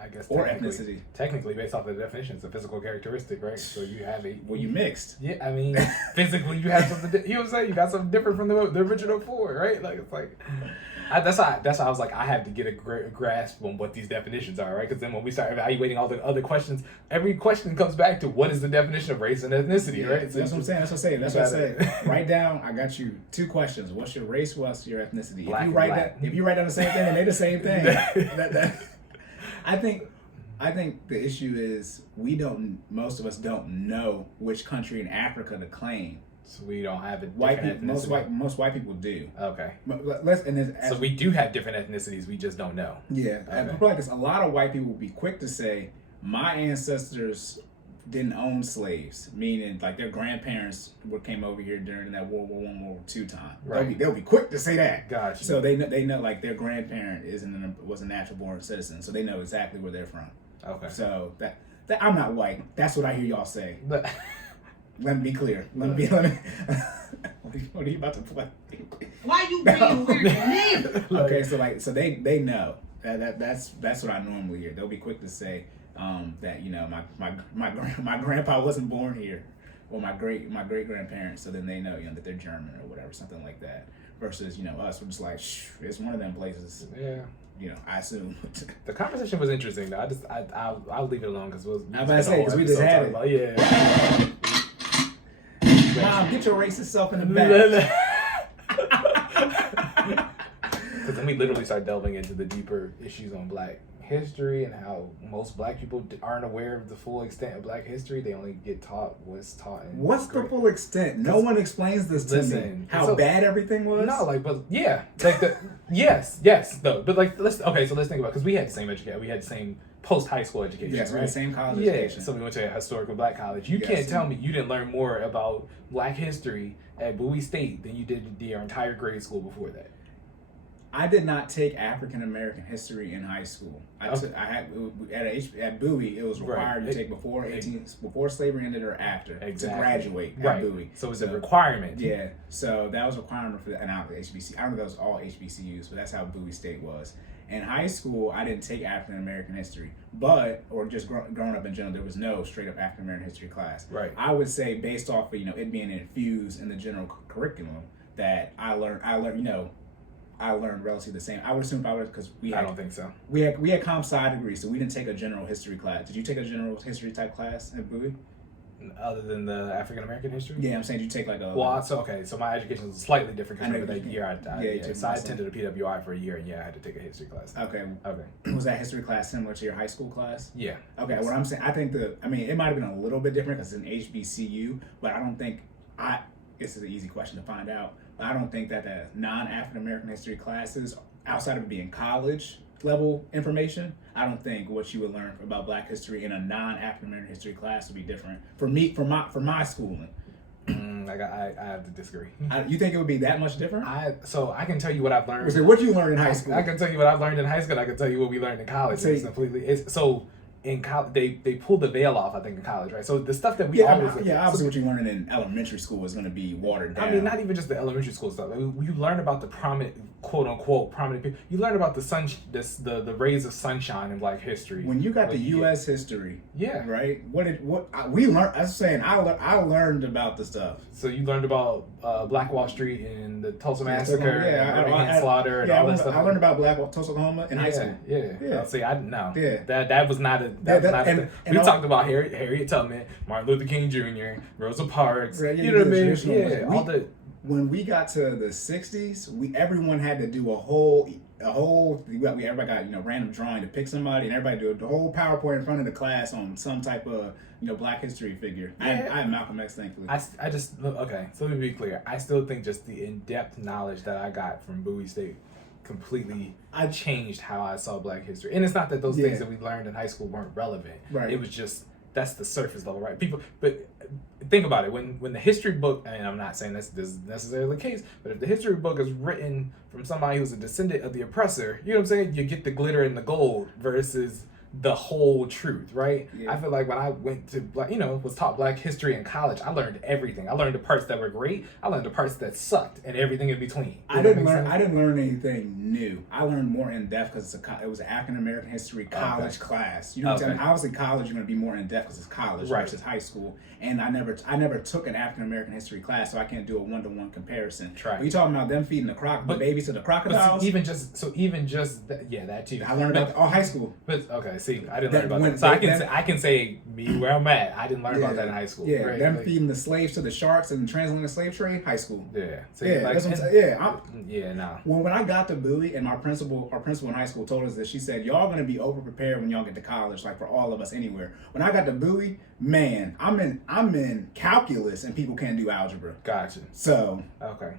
I guess Or ethnicity. Technically, based off the definition, it's a physical characteristic, right? So you have a... Well, you mixed. Yeah, I mean, physically you have something... You know what I'm saying? You got something different from the original 4, right? Like, it's like... That's how I was like, I have to get a grasp on what these definitions are, right? Because then when we start evaluating all the other questions, every question comes back to what is the definition of race and ethnicity, right? So that's what I'm saying. That's what I say. Write down. I got you 2 questions. What's your race? What's your ethnicity? Black If you write down the same thing, and they're the same thing. I think the issue is most of us don't know which country in Africa to claim. So we don't have a most white people do. Okay. So we do have different ethnicities. We just don't know. Yeah. Okay. And like this, a lot of white people will be quick to say, my ancestors didn't own slaves, meaning like their grandparents came over here during that World War I, World War II time. Right. They'll be quick to say that. Gotcha. So they know like their grandparent was a natural born citizen, so they know exactly where they're from. Okay. So that I'm not white. That's what I hear y'all say. But let me be clear. What are you about to play? Why you being weird to me? Okay, so they know that's what I normally hear. They'll be quick to say that my grandpa wasn't born here, or my great grandparents. So then they know that they're German or whatever, something like that. Versus us, we're just like it's one of them places. Yeah. I assume. The conversation was interesting though. I'll leave it alone because we just had it. Yeah. Mom, get your racist self in the back. Because then we literally start delving into the deeper issues on Black history and how most Black people aren't aware of the full extent of Black history. They only get taught what's taught. What's the full extent? No one explains this to me. How bad everything was? No, but yeah, yes, no, but let's think about it, because we had the same education, we had the same post high school education. Yes, right? we had the same college education. So we went to a historical Black college. You can't tell me you didn't learn more about Black history at Bowie State than you did your entire grade school before that. I did not take African American history in high school. At Bowie, it was required to take before slavery ended or after to graduate at Bowie. So it was a requirement. Yeah, so that was a requirement for the HBC. I don't know if that was all HBCUs, but that's how Bowie State was. In high school, I didn't take African American history, or just growing up in general, there was no straight up African American history class. Right. I would say based off of it being infused in the general curriculum that I learned relatively the same. I would assume because I don't think so. We had comp sci degrees, so we didn't take a general history class. Did you take a general history type class at Bowie? Other than the African American history? Yeah, I'm saying you take so my education was slightly different because remember that year I attended a PWI for a year and I had to take a history class. Okay. Was that history class similar to your high school class? Yeah. Okay, what I'm saying, I think it might have been a little bit different because it's an HBCU, but I don't think this is an easy question to find out. I don't think that the non-African American history classes, outside of being college level information, I don't think what you would learn about Black history in a non-African American history class would be different for me, for my schooling. I have to disagree. You think it would be that much different? So I can tell you what I've learned. What did you learn in high school? I can tell you what I've learned in high school. I can tell you what we learned in college. In college, they pulled the veil off, I think, in college, right? So the stuff that obviously what you learned in elementary school is going to be watered down. I mean, not even just the elementary school stuff. You learn about the prominent, quote unquote, prominent people. You learn about the rays of sunshine in Black history. When you got the U.S. history, right? We learned? I was saying I learned about the stuff. So you learned about Black Wall Street and the Tulsa Massacre, and slaughter, and all that stuff. I learned about Tulsa, Oklahoma in high school. Yeah. See, that was not a. We talked about Harriet Tubman, Martin Luther King Jr., Rosa Parks. You know what I mean? When we got to the 60s, everyone had to do everybody got random drawing to pick somebody, and everybody do the whole PowerPoint in front of the class on some type of Black history figure. I have Malcolm X, thankfully. So let me be clear. I still think just the in-depth knowledge that I got from Bowie State completely changed how I saw Black history. And it's not that those things that we learned in high school weren't relevant. Right. It was just that's the surface level, right? People, but think about it. When the history book, and I'm not saying this is necessarily the case, but if the history book is written from somebody who's a descendant of the oppressor, you know what I'm saying? You get the glitter and the gold versus the whole truth, right? Yeah. I feel like when I went to was taught Black history in college, I learned everything. I learned the parts that were great. I learned the parts that sucked, and everything in between. I didn't learn anything new. I learned more in depth because it was an African American history college class. You know what I'm saying? Obviously, college you're going to be more in depth because it's college versus high school. And I never took an African American history class, so I can't do a 1-to-1 comparison. Right. Are you talking about them feeding the babies to the crocodiles? Even just that too. I learned about high school. But okay, see, I didn't learn about that. So I can say me where I'm at. I didn't learn about that in high school. Yeah, right? them feeding the slaves to the sharks and the transatlantic slave trade, high school. Yeah, see, that's what I'm saying. Yeah, nah. Well, when I got to Bowie, and our principal in high school told us that she said, y'all gonna be over prepared when y'all get to college, like for all of us anywhere. When I got to Bowie, man, I'm in calculus and people can't do algebra. Gotcha. So okay.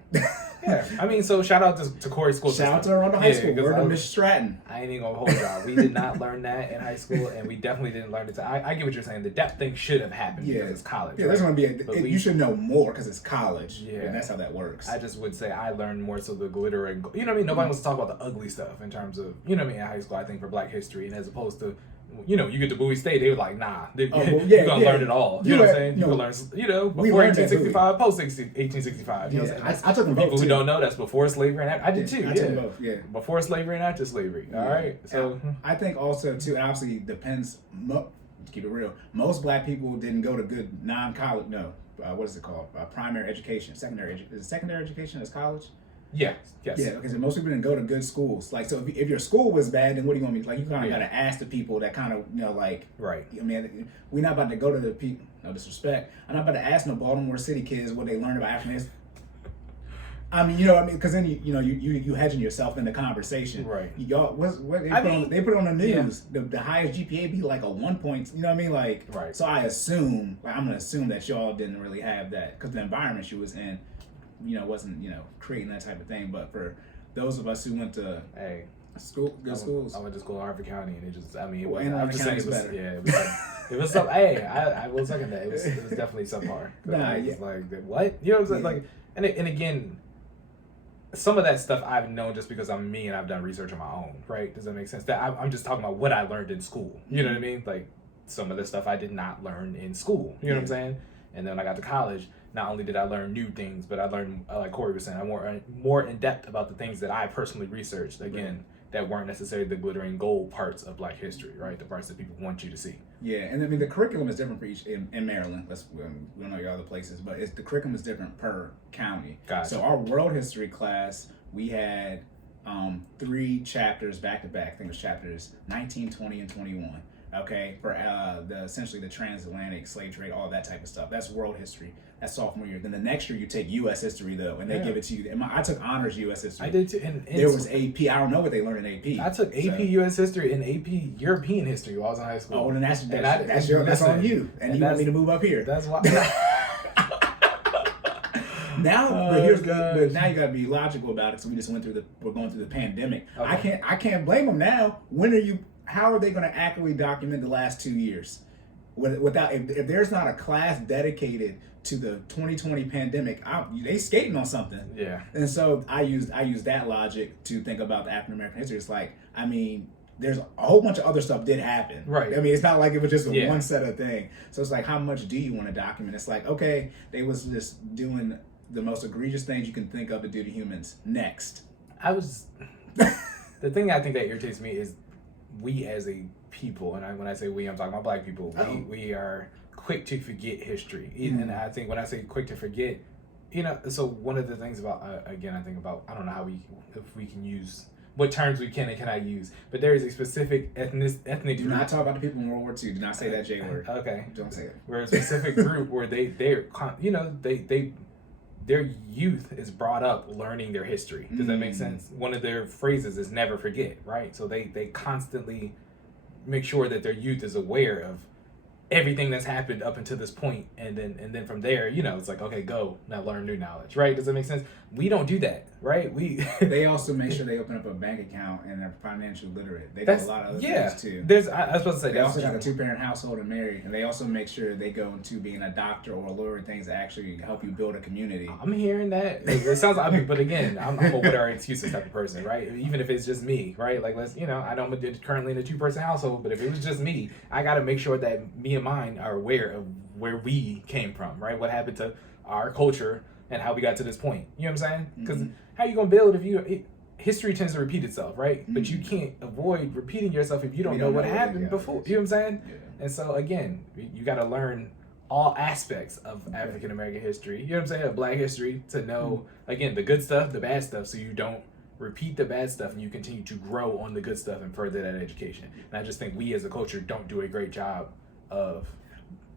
Yeah, I mean, so shout out to Cory school. Shout out to Arundel High School. Word to Miss Stratton. I ain't even gonna hold y'all. We did not learn that in high school, and we definitely didn't learn it. I get what you're saying. The depth thing should have happened because it's college. Yeah, there's gonna be you should know more because it's college. Yeah, and that's how that works. I just would say I learned more so the glitter and you know what I mean. Nobody wants to talk about the ugly stuff in terms of in high school. I think for Black history, and as opposed to. You get to Bowie State, they were like, nah, you're going to learn it all. You know what I'm saying? You're going to learn, before 1865, post 1865. You know what I'm saying? I took them both, people who don't know, that's before slavery and after. I did too, I took them both, Before slavery and after slavery, all right? So I think also, too, and obviously depends, to keep it real, most Black people didn't go to good non-college, what is it called? Primary education, secondary education. Is secondary education as college? Yeah. Yes. Yeah, because most people didn't go to good schools. Like, so if your school was bad, then what do you want me to, like, you kind of got to ask the people that kind of, right. I mean, we're not about to go to the people, no disrespect, I'm not about to ask no Baltimore City kids what they learned about African history. I mean, because then you hedging yourself in the conversation. Right. Y'all, they put on the news. Yeah. The highest GPA be like a 1 point. You know what I mean? Like, right. So I'm gonna assume that y'all didn't really have that because the environment you was in, wasn't creating that type of thing. But for those of us who went to good schools, I went to school in Harford County, and I'm just saying it was better. Yeah, it was some. I will second that. It was definitely subpar. It was like what? You know what I'm saying? Like, and again. Some of that stuff I've known just because I'm me and I've done research on my own, right? Does that make sense? That I'm just talking about what I learned in school. You know what I mean? Like some of the stuff I did not learn in school. You know what I'm saying? And then when I got to college, not only did I learn new things, but I learned, like Cory was saying, I'm more in depth about the things that I personally researched. Again, that weren't necessarily the glittering gold parts of Black history, right? The parts that people want you to see. Yeah, and I mean the curriculum is different for each in Maryland. We don't know your other places, but the curriculum is different per county. Gotcha. So our world history class, we had 3 chapters back to back. I think it was chapters 19, 20, and 21. Okay, for essentially the transatlantic slave trade, all that type of stuff. That's world history. That's sophomore year. Then the next year you take U.S. history though, and they give it to you. I took honors U.S. history. I did too. And there was AP. I don't know what they learned in AP. I took AP U.S. history and AP European history while I was in high school. Oh, then that's on you. And you want me to move up here. That's why. But now you gotta be logical about it. So we're going through the pandemic. Okay. I can't blame them now. How are they going to accurately document the last 2 years? If there's not a class dedicated to the 2020 pandemic, they skating on something. Yeah. And so I use that logic to think about the African American history. It's like, I mean, there's a whole bunch of other stuff did happen. Right. I mean, it's not like it was just one set of thing. So it's like, how much do you want to document? It's like, okay, they was just doing the most egregious things you can think of to do to humans. Next. The thing I think that irritates me is we as a people, and when I say we, I'm talking about Black people, we are quick to forget history. And I think when I say quick to forget, so one of the things about, again, I think about, I don't know if we can use, what terms we can and cannot use, but there is a specific ethnic Do group. not talk about the people in World War II. Do not say that J word. Okay. Don't say it. We're a specific group where their youth is brought up learning their history. Does that make sense? One of their phrases is never forget, right? So they constantly make sure that their youth is aware of everything that's happened up until this point, and then from there, you know, it's like, okay, go now learn new knowledge, right? Does that make sense? We don't do that, right? They also make sure they open up a bank account and they're financially literate. They do a lot of other things too. I was supposed to say they also got a 2-parent household and married, and they also make sure they go into being a doctor or a lawyer and things that actually help you build a community. I'm hearing that. It sounds like, but again, I'm a whatever excuses type of person, right? Even if it's just me, right? Like, let's, you know, I know I'm currently in a 2-person household, but if it was just me, I got to make sure that me and mine are aware of where we came from, right? What happened to our culture and how we got to this point. You know what I'm saying? Because how you gonna build if history tends to repeat itself, right? But you can't avoid repeating yourself if you don't know what happened before. You know what I'm saying? Yeah. And so again, you got to learn all aspects of African American history. You know what I'm saying? Of Black history to know again the good stuff, the bad stuff, so you don't repeat the bad stuff and you continue to grow on the good stuff and further that education. And I just think we as a culture don't do a great job of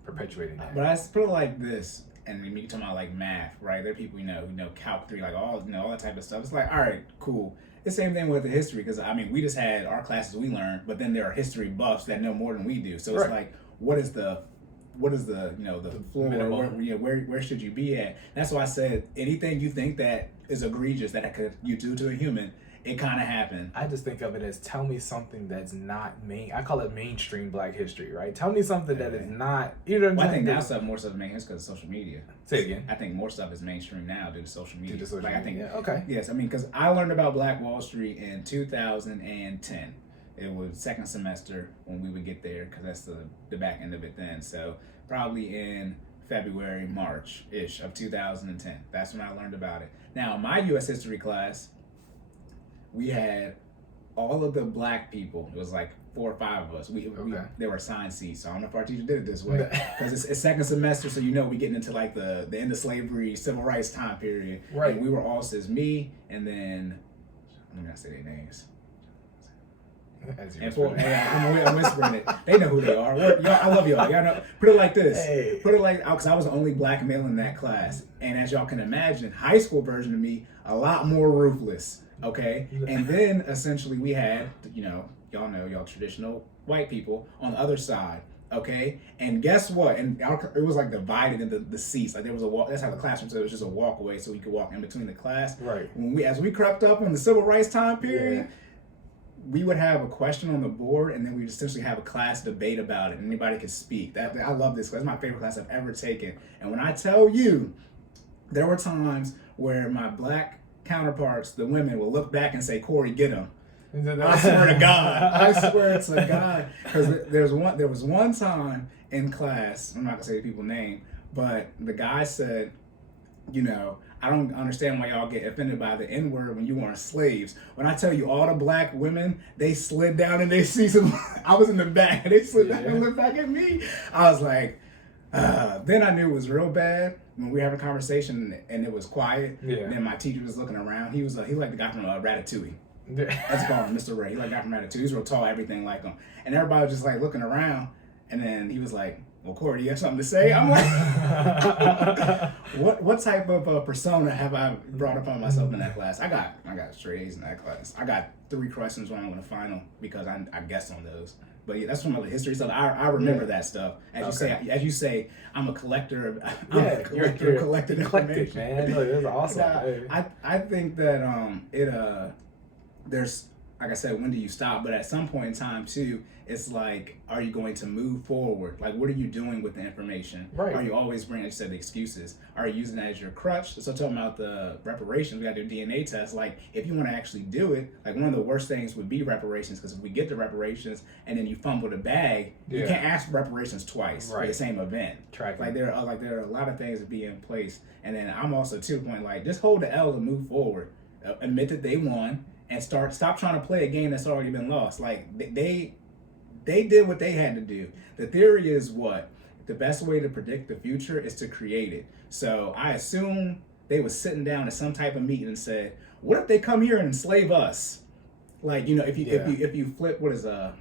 perpetuating that. But I put it like this. And we talking about like math, right? There are people who know Calc 3, like all that type of stuff. It's like, all right, cool. The same thing with the history, because I mean, we just had our classes we learned, but then there are history buffs that know more than we do. So it's like, what is the the floor? Where should you be at? That's why I said anything you think that is egregious that you do to a human, it kind of happened. I just think of it as tell me something that's not I call it mainstream Black history, right? Tell me something that is not. You know what I'm saying? I think more stuff is mainstream because of social media. Say it again. I think more stuff is mainstream now due to social media. I think. Yeah, okay. Yes, I mean because I learned about Black Wall Street in 2010. It was second semester when we would get there because that's the back end of it then. So probably in February, March-ish of 2010. That's when I learned about it. Now, my U.S. history class, we had all of the Black people. It was like 4 or 5 of us. They were assigned seats. So I don't know if our teacher did it this way because it's second semester, so we getting into like the end of slavery, civil rights time period. Right. And we were all says me, and then I'm not gonna say their names. I'm whispering it. They know who they are. I love y'all. Y'all know. Put it like this. Hey. Put it like, because I was the only Black male in that class, and as y'all can imagine, high school version of me, a lot more ruthless. Okay, and then essentially we had, y'all traditional white people on the other side. Okay, and guess what? And it was like divided into the seats. Like there was a walk. That's how the classroom said it was just a walkway, so we could walk in between the class. Right. As we crept up on the civil rights time period. Yeah. We would have a question on the board, and then we would essentially have a class debate about it. And anybody could speak. I love this class. It's my favorite class I've ever taken. And when I tell you, there were times where my Black counterparts, the women, will look back and say, "Cory, get him." I swear to God. I swear to God. Because there was one time in class, I'm not going to say the people's name, but the guy said, I don't understand why y'all get offended by the N-word when you weren't slaves. When I tell you all the Black women, they slid down in their seats. I was in the back, and they slid down and looked back at me. I was like, then I knew it was real bad when we were having a conversation and it was quiet. Yeah. And then my teacher was looking around. He was like the guy from Ratatouille. Let's call him Mr. Ray. He like the guy from Ratatouille. He was real tall, everything like him. And everybody was just like looking around. And then he was like, "Well, Cory, do you have something to say?" I'm like, what type of persona have I brought upon myself in that class? I got straight A's in that class. I got 3 questions wrong in the final because I guessed on those. But yeah, that's from the history stuff. I remember that stuff. As you say, I'm a collector. You're a collector of information, man. Look, that's awesome. I think that there's, like I said, when do you stop? But at some point in time too, it's like, are you going to move forward? Like, what are you doing with the information? Right. Are you always bringing, like you said, the excuses? Are you using that as your crutch? So talking about the reparations, we got to do DNA tests. Like, if you want to actually do it, like one of the worst things would be reparations, because if we get the reparations and then you fumble the bag, you can't ask for reparations twice for the same event. Like there are a lot of things to be in place. And then I'm also to the point, like, just hold the L and move forward. Admit that they won and stop trying to play a game that's already been lost. Like they did what they had to do. The theory is what? The best way to predict the future is to create it. So I assume they were sitting down at some type of meeting and said, what if they come here and enslave us? Like, if you flip, what is if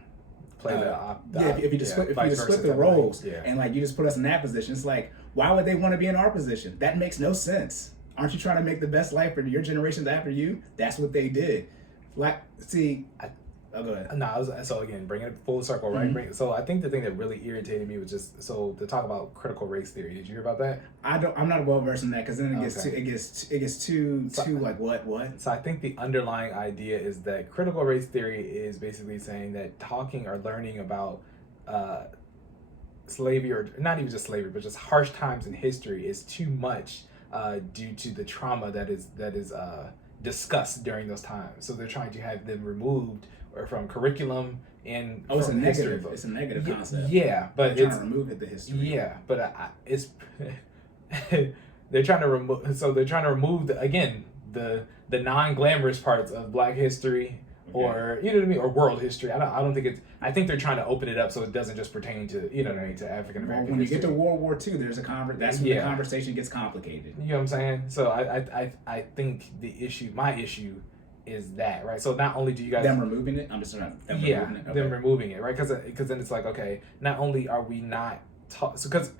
you just split the roles and like you just put us in that position, it's like, why would they want to be in our position? That makes no sense. Aren't you trying to make the best life for your generations after you? That's what they did. Like, see, Oh, go ahead. No, so again, bringing it full circle, right? Mm-hmm. So I think the thing that really irritated me was just to talk about critical race theory. Did you hear about that? I'm not well versed in that because then it gets Okay. it gets too like what. So I think the underlying idea is that critical race theory is basically saying that talking or learning about slavery, or not even just slavery, but just harsh times in history, is too much due to the trauma that is discussed during those times. So they're trying to have them removed or from curriculum and it's a from history negative. books. It's a negative concept. Yeah, but they're trying to remove the history. Yeah, but it's they're trying to remove. So they're trying to remove the non-glamorous parts of Black history, or you know what I mean, or world history. I don't think it's. I think they're trying to open it up so it doesn't just pertain to to African American. When you get to World War II, there's a that's when the conversation gets complicated. You know what I'm saying? So I think my issue is that, right? So not only do you guys them removing it, I'm just saying removing it. Okay. Them removing it, right? Because then it's like, okay, not only are we not taught, because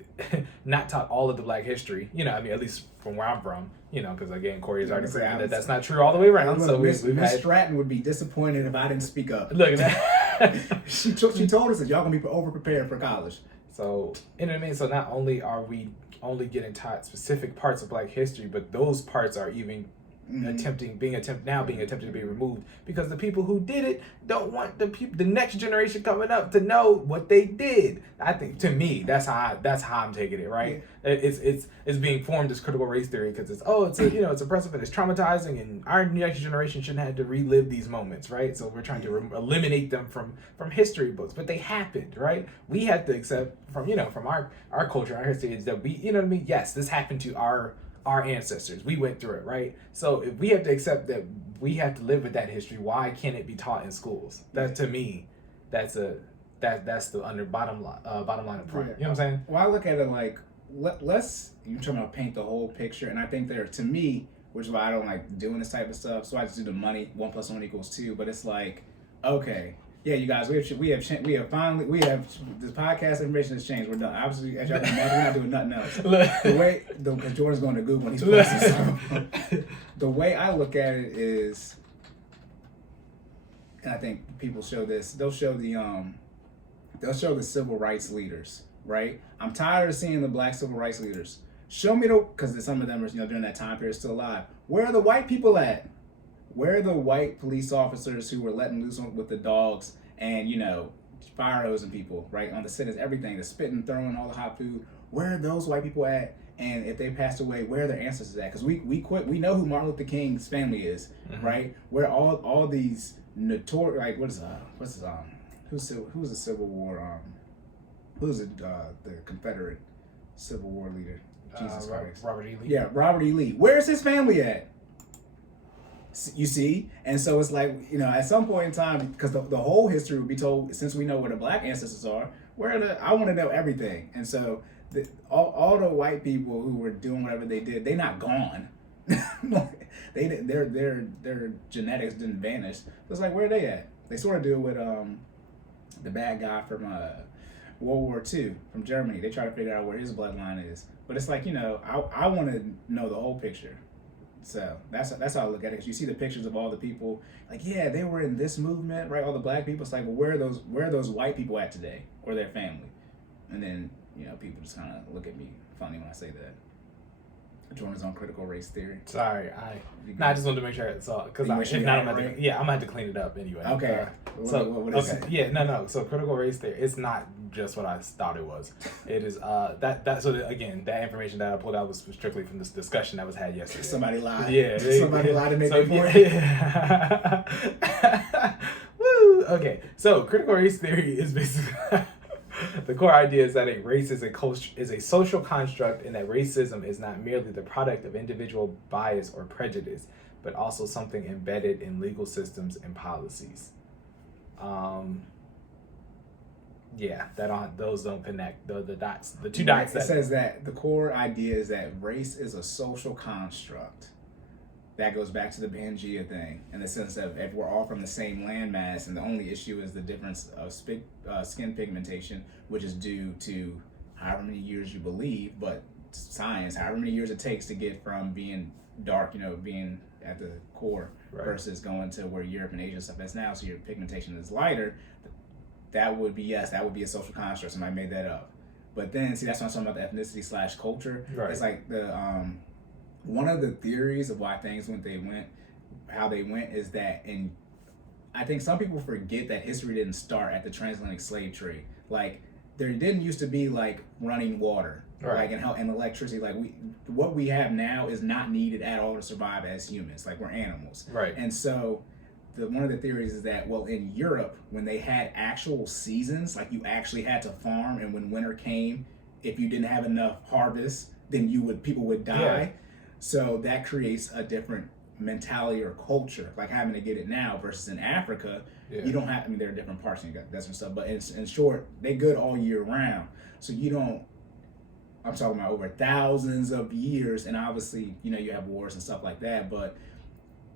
not taught all of the Black history, at least from where I'm from, because again, Cory has already proven that's not true all the way around. So Miss Stratton would be disappointed if I didn't speak up. Look at that. she told us that y'all gonna be over prepared for college. So you know what I mean. So not only are we only getting taught specific parts of Black history, but those parts are even being attempted to be removed because the people who did it don't want the next generation coming up to know what they did. I think, to me, that's how I'm taking it, right? Yeah. It's being formed as critical race theory because it's oppressive and it's traumatizing, and our next generation shouldn't have to relive these moments, right? So we're trying to eliminate them from history books, but they happened, right? We have to accept from our culture, our history, is that we, yes, this happened to our ancestors. We went through it, right? So if we have to accept that we have to live with that history, why can't it be taught in schools? That, to me, that's the bottom line up front. Yeah. You know what I'm saying? Well, I look at it like let's you're trying to paint the whole picture, and I think to me, which is why I don't like doing this type of stuff. So I just do the money 1 + 1 = 2. But it's like, okay. Yeah, you guys, we have this podcast information has changed. We're done. Obviously, as y'all can imagine, we're not doing nothing else. Because Jordan's going to Google and he's posting stuff. The way I look at it is, and I think people show this. They'll show the civil rights leaders, right? I'm tired of seeing the Black civil rights leaders. Show me because some of them are during that time period still alive. Where are the white people at? Where are the white police officers who were letting loose with the dogs and, fire hosing people, right, on the citizens, everything, the spitting, throwing all the hot food? Where are those white people at? And if they passed away, where are their ancestors at? Because we know who Martin Luther King's family is, right? Where all these notorious, like, who's the Civil War, who's the Confederate Civil War leader? Jesus Christ. Robert E. Lee. Yeah, Robert E. Lee. Where's his family at? You see? And so it's like, at some point in time, because the whole history would be told, since we know where the Black ancestors are, I want to know everything. And so all the white people who were doing whatever they did, they're not gone. Their genetics didn't vanish. So it's like, where are they at? They sort of do it with the bad guy from World War II from Germany. They try to figure out where his bloodline is. But it's like, I want to know the whole picture. So that's how I look at it. Because you see the pictures of all the people, like, yeah, they were in this movement, right? All the Black people. It's like, well, where are those white people at today, or their family? And then people just kind of look at me funny when I say that. Jordan's on critical race theory. Sorry, I just wanted to make sure it's all because if not, I'm gonna have to clean it up anyway. Okay. What is it? Yeah, no. So critical race theory, it's not just what I thought it was. It is again, that information that I pulled out was strictly from this discussion that was had yesterday. Somebody lied. Yeah, somebody lied to make their point. Yeah. Woo. Okay, so critical race theory is basically. The core idea is that a race is a social construct, and that racism is not merely the product of individual bias or prejudice, but also something embedded in legal systems and policies. Those don't connect. The dots, the two dots. It says that the core idea is that race is a social construct. That goes back to the Pangea thing, in the sense of if we're all from the same landmass, and the only issue is the difference of skin pigmentation, which is due to however many years you believe, but science, however many years it takes to get from being dark, being at the core, versus going to where Europe and Asia stuff is now, so your pigmentation is lighter. That would be a social construct. Somebody made that up. But then, see, that's what I'm talking about, the ethnicity / culture. Right. It's like the one of the theories of why things how they went is that, and I think some people forget that history didn't start at the transatlantic slave trade. Like, there didn't used to be like running water, like and electricity. Like what we have now is not needed at all to survive as humans. Like, we're animals, right? And so, one of the theories is that, well, in Europe, when they had actual seasons, like you actually had to farm, and when winter came, if you didn't have enough harvest, then people would die. Yeah. So that creates a different mentality or culture, like having to get it now versus in Africa. You don't have, I mean, there are different parts and you got that some stuff, but in short, they good all year round. So you don't, I'm talking about over thousands of years, and obviously, you have wars and stuff like that, but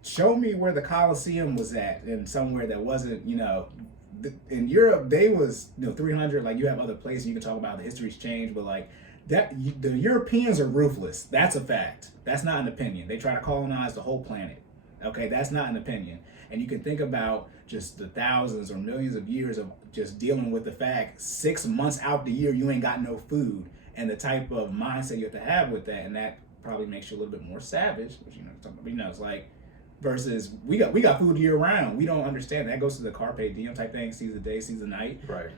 show me where the Colosseum was at, and somewhere that wasn't, in Europe, they was, 300, like you have other places you can talk about, the history's changed, but like, the Europeans are ruthless. That's a fact. That's not an opinion. They try to colonize the whole planet. Okay, that's not an opinion. And you can think about just the thousands or millions of years of just dealing with the fact 6 months out the year you ain't got no food, and the type of mindset you have to have with that, and that probably makes you a little bit more savage. Which it's like, versus we got food year round. We don't understand that. Goes to the carpe diem type thing, seize the day, seize the night. Right.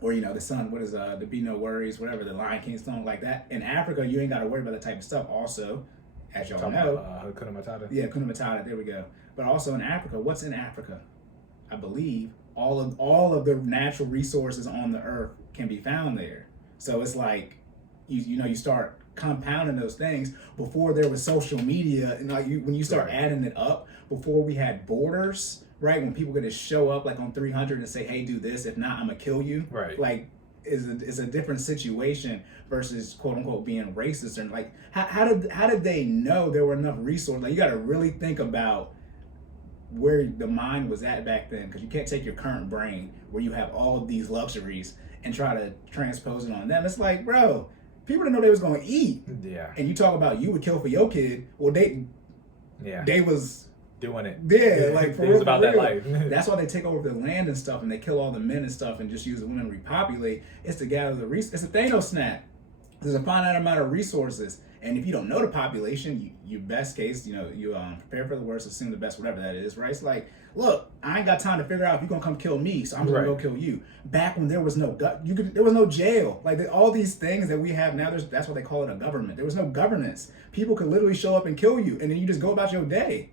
Or, the sun, what is there be no worries, whatever, the Lion King song, like that. In Africa, you ain't got to worry about that type of stuff. Also, as y'all know. Hakuna Matata. Yeah, Hakuna Matata, there we go. But also in Africa, what's in Africa? I believe all of the natural resources on the earth can be found there. So it's like, you start compounding those things. Before there was social media, and like when you start adding it up, before we had borders, right? When people could just show up like on 300 and say, hey, do this. If not, I'm going to kill you. Right. Like, is a different situation versus quote unquote being racist. And like, how did they know there were enough resources? Like, you got to really think about where the mind was at back then, because you can't take your current brain where you have all of these luxuries and try to transpose it on them. It's like, bro, people didn't know they was going to eat. Yeah. And you talk about you would kill for your kid. Well, they was doing it. Yeah, like for real. It's about that life. That's why they take over the land and stuff, and they kill all the men and stuff, and just use the women to repopulate. It's to gather the resources. It's a Thanos snap. There's a finite amount of resources, and if you don't know the population, your best case, you prepare for the worst, assume the best, whatever that is, right? It's like, look, I ain't got time to figure out if you're gonna come kill me, so I'm just gonna go kill you. Back when there was no there was no jail, like all these things that we have now. That's why they call it a government. There was no governance. People could literally show up and kill you, and then you just go about your day.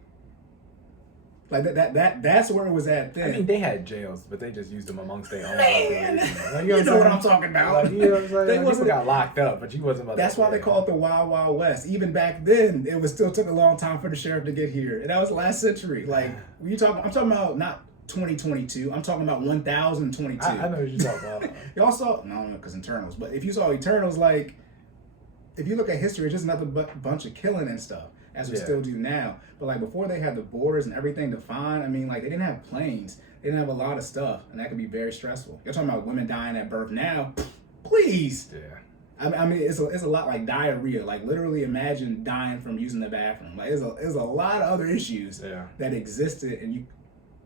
Like that's where it was at then. I mean, they had jails, but they just used them amongst their own. Like, you know what I'm talking about. Like, you know what I'm saying? Like, people got locked up, but you wasn't about That's why they call it the Wild Wild West. Even back then, it was still took a long time for the sheriff to get here. And that was last century. Like, I'm talking about not 2022. I'm talking about 1022. I know what you're talking about. Y'all saw, no, I don't know, because Eternals. But if you saw Eternals, like, if you look at history, it's just another bunch of killing and stuff, as we still do now. But like before they had the borders and everything defined, I mean, like they didn't have planes. They didn't have a lot of stuff, and that could be very stressful. You're talking about women dying at birth now. Please. Yeah. I mean, it's a lot like diarrhea. Like literally imagine dying from using the bathroom. Like there's a lot of other issues that existed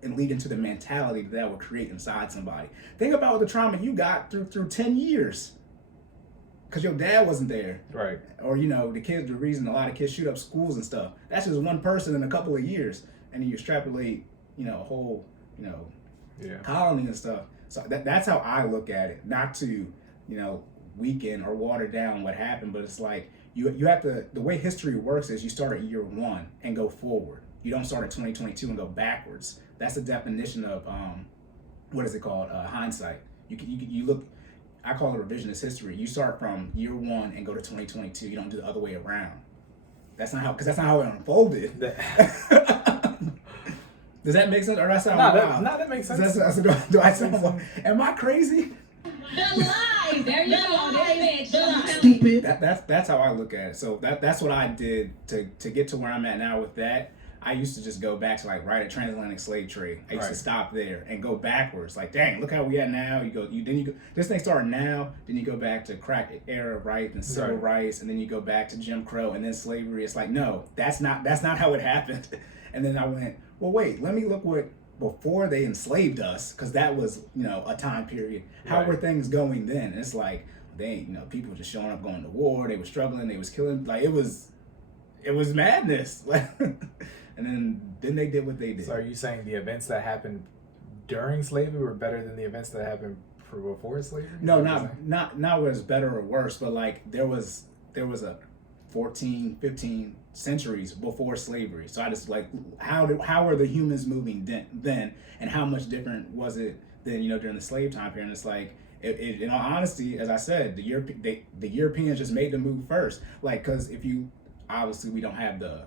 and lead into the mentality that would create inside somebody. Think about the trauma you got through 10 years. Because your dad wasn't there. Right. Or, the reason a lot of kids shoot up schools and stuff. That's just one person in a couple of years. And then you extrapolate, a whole, colony and stuff. So that's how I look at it. Not to, weaken or water down what happened, but it's like you have to, the way history works is you start at year one and go forward. You don't start at 2022 and go backwards. That's the definition of, what is it called? Hindsight. You look, I call it revisionist history. You start from year one and go to 2022. You don't do the other way around. That's not how it unfolded. Does that make sense? Or that sound wild? No, that makes sense. Do I sound? Am I crazy? The lie. There you go. Stupid. That's how I look at it. So that's what I did to get to where I'm at now with that. I used to just go back to like right at transatlantic slave trade. I used to stop there and go backwards. Like, dang, look how we at now. You go. This thing started now. Then you go back to crack era, right? Then civil rights, and then you go back to Jim Crow, and then slavery. It's like, no, that's not how it happened. And then I went, well, wait, let me look what before they enslaved us, because that was, you know, a time period. How were things going then? And it's like people were just showing up, going to war. They were struggling. They was killing. Like it was madness. And then they did what they did. So are you saying the events that happened during slavery were better than the events that happened before slavery? No, not was better or worse, but like there was a 14, 15 centuries before slavery. So I just like how are the humans moving then, and how much different was it than, you know, during the slave time period? And it's like in all honesty, as I said, the Europeans just made the move first. Like, because obviously we don't have the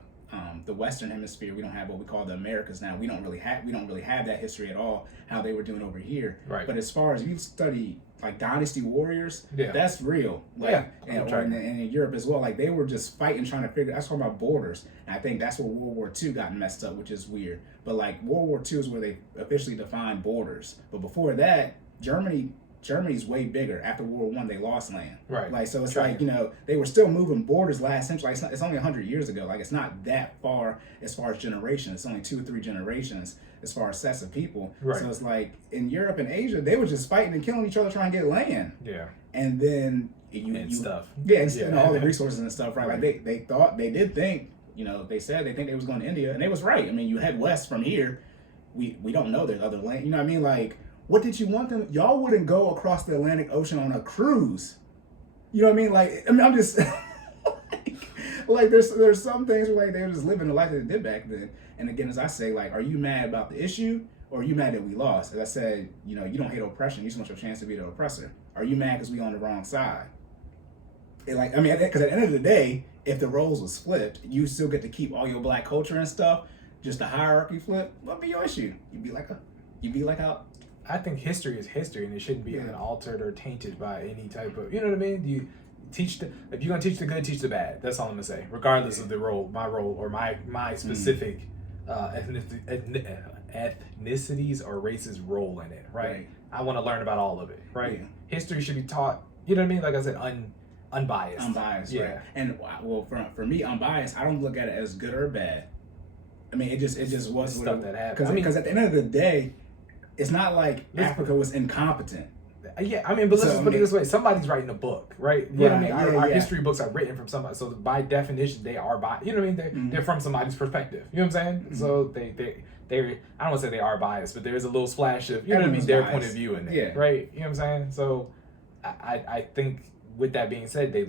Western Hemisphere. We don't have what we call the Americas now. We don't really have that history at all, how they were doing over here. Right. But as far as you study like dynasty warriors, that's real. Like, and in Europe as well, like they were just fighting, trying to figure. I was talking about borders, and I think that's where World War II got messed up, which is weird. But like World War II is where they officially defined borders. But before that, Germany's way bigger. After World War I, they lost land. Right. Like, so it's like, you know, they were still moving borders last century. Like, it's only 100 years ago. Like, it's not that far as far as generations. It's only 2 or 3 generations as far as sets of people. Right. So it's like, in Europe and Asia, they were just fighting and killing each other trying to get land. Yeah. And then stuff. Yeah, and all the resources and stuff, right? Like, they did think, you know, they said they think they was going to India, and they was right. I mean, you head west from here, we don't know there's other land. You know what I mean? Like, what did you want them? Y'all wouldn't go across the Atlantic Ocean on a cruise. You know what I mean? Like, I mean, I'm just like there's some things where like they were just living the life that they did back then. And again, as I say, like, are you mad about the issue, or are you mad that we lost? As I said, you know, you don't hate oppression. You just want your chance to be the oppressor. Are you mad because we on the wrong side? And like, I mean, because at the end of the day, if the roles was flipped, you still get to keep all your black culture and stuff. Just the hierarchy flip. What be your issue? You'd be like a. I think history is history, and it shouldn't be altered or tainted by any type of, you know what I mean? You teach if you're gonna teach the good, teach the bad. That's all I'm gonna say, regardless of the role, my role, or my specific ethnicities or races role in it. Right? I want to learn about all of it. Right? Yeah. History should be taught. You know what I mean? Like I said, unbiased. Unbiased. Yeah. Right. And well, for me, unbiased, I don't look at it as good or bad. I mean, it just was stuff that happened. Because at the end of the day, it's not like Africa was incompetent. Yeah, I mean, but let's just put it this way: somebody's writing a book, right? You know what I mean? Our history books are written from somebody, so by definition, they are you know what I mean? They're from somebody's perspective. You know what I'm saying? Mm-hmm. So they I don't want to say they are biased, but there's a little splash of, you know what I mean, their point of view in there, right? You know what I'm saying? So I think, with that being said, they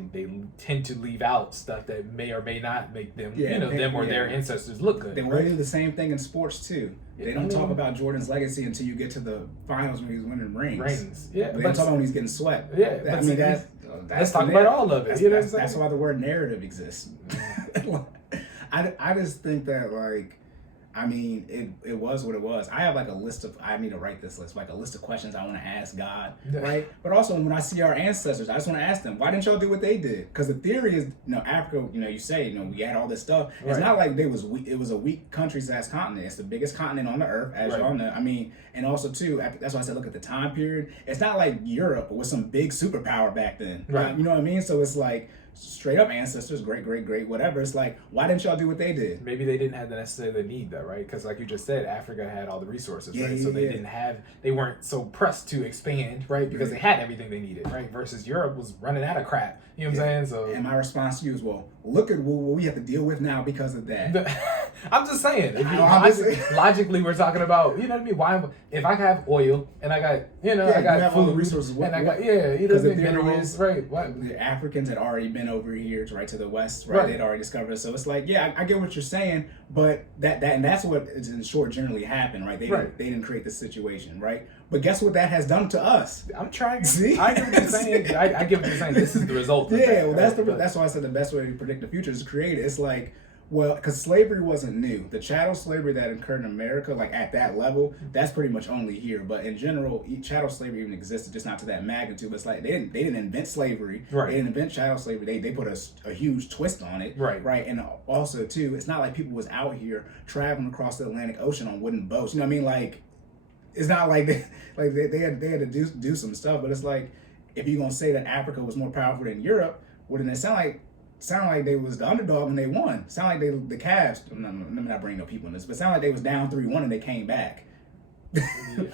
tend to leave out stuff that may or may not make them, them or their ancestors look good. They do the same thing in sports too. They don't talk about Jordan's legacy until you get to the finals when he's winning rings. Yeah, but they don't talk about when he's getting swept. Yeah, I mean that's let's talk about all of it. That's why the word narrative exists. I just think that, like, I mean, it was what it was. I have like a list of, I need to write this list, like a list of questions I want to ask God, right? But also when I see our ancestors, I just want to ask them, why didn't y'all do what they did? Because the theory is, Africa, you say, we had all this stuff. It's not like it was a weak country-sized continent. It's the biggest continent on the earth, as y'all know. I mean, and also too, that's why I said look at the time period. It's not like Europe with some big superpower back then. Right. You know what I mean? So it's like, straight up ancestors, great, whatever. It's like, why didn't y'all do what they did? Maybe they didn't have the necessarily need though, right? Because like you just said, Africa had all the resources, right? So they weren't so pressed to expand, right? Because they had everything they needed, right? Versus Europe was running out of crap. You know what I'm saying? So, and my response to you is, well, look at what we have to deal with now because of that. I'm just saying, logically, we're talking about, you know what I mean? Why, if I have oil and I got, I got food, all the resources, and I got, minerals, right? What? The Africans had already been over here, right to the west, right? They'd already discovered it. So it's like, I get what you're saying, but that's what in short generally happened, right? They didn't create this situation, right? But guess what that has done to us? I'm trying. See, I get what you're saying. I get what you're saying. This is the result. Well, that's why I said the best way to predict the future is to create it. It's like, Well, because slavery wasn't new. The chattel slavery that occurred in America, like at that level, that's pretty much only here. But in general, chattel slavery even existed, just not to that magnitude. But it's like they didn't invent slavery. Right. They didn't invent chattel slavery. They put a huge twist on it. Right. Right. And also too, it's not like people was out here traveling across the Atlantic Ocean on wooden boats. You know what I mean? Like, it's not like they had to do some stuff. But it's like, if you're gonna say that Africa was more powerful than Europe, wouldn't it sound like they was the underdog and they won? Sound like the Cavs. Let me not bring no people in this, but sound like they was down 3-1 and they came back. Yeah,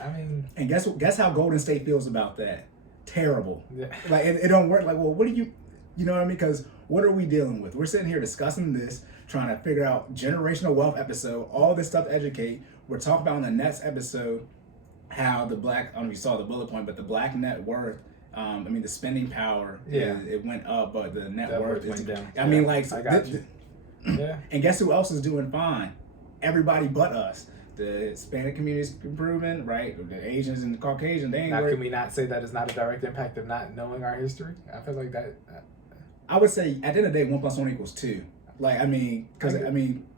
I mean, and guess how Golden State feels about that? Terrible. Yeah. Like it don't work. Like, well, what do you know what I mean? Because what are we dealing with? We're sitting here discussing this, trying to figure out generational wealth episode, all this stuff to educate. We're talking about in the next episode how the black. I don't know if you saw the bullet point, but the black net worth. The spending power, it went up, but the net worth went down. I mean, like, I got you. Yeah. And guess who else is doing fine? Everybody but us. The Hispanic community is improving, right? The Asians and the Caucasian, they ain't. Now, can we not say that it's not a direct impact of not knowing our history? I feel like that. I would say at the end of the day, 1 + 1 = 2. Like, because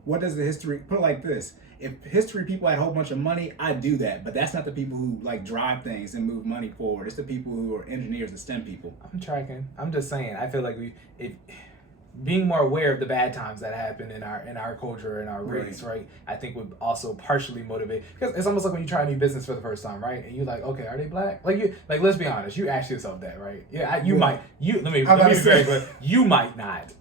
what does the history put it like this? If history people had a whole bunch of money, I'd do that. But that's not the people who like drive things and move money forward. It's the people who are engineers and STEM people. I'm tracking. I'm just saying. I feel like being more aware of the bad times that happen in our culture and our race, right? I think would also partially motivate, because it's almost like when you try a new business for the first time, right? And you're like, okay, are they black? Like let's be honest. You ask yourself that, right? Yeah, let me be very clear. You might not.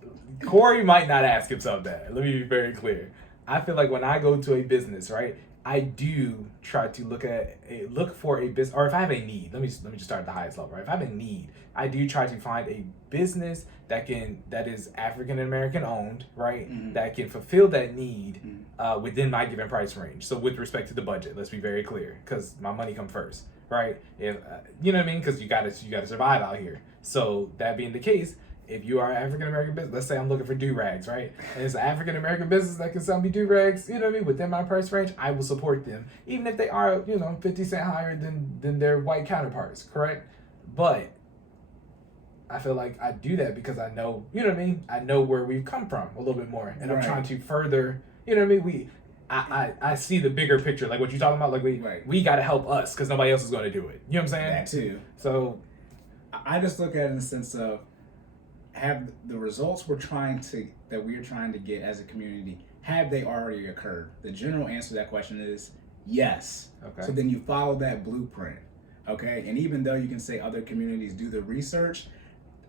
Corey might not ask himself that. Let me be very clear. I feel like when I go to a business, right, I do try to look for a business, or if I have a need, let me just start at the highest level, right? If I have a need, I do try to find a business that is African American owned, right? Mm-hmm. That can fulfill that need within my given price range. So with respect to the budget, let's be very clear, because my money comes first, right? If you know what I mean, because you gotta survive out here. So that being the case, if you are an African American business, let's say I'm looking for do-rags, right? And it's an African American business that can sell me do-rags, you know what I mean, within my price range, I will support them, even if they are, 50 cents higher than their white counterparts, correct? But I feel like I do that because I know, you know what I mean? I know where we've come from a little bit more, and I'm trying to further, you know what I mean? I see the bigger picture, like what you're talking about, like we got to help us because nobody else is going to do it. You know what I'm saying? That too. So I just look at it in the sense of, have the results we're trying to get as a community, have they already occurred? The general answer to that question is yes. Okay. So then you follow that blueprint. Okay. And even though you can say other communities do the research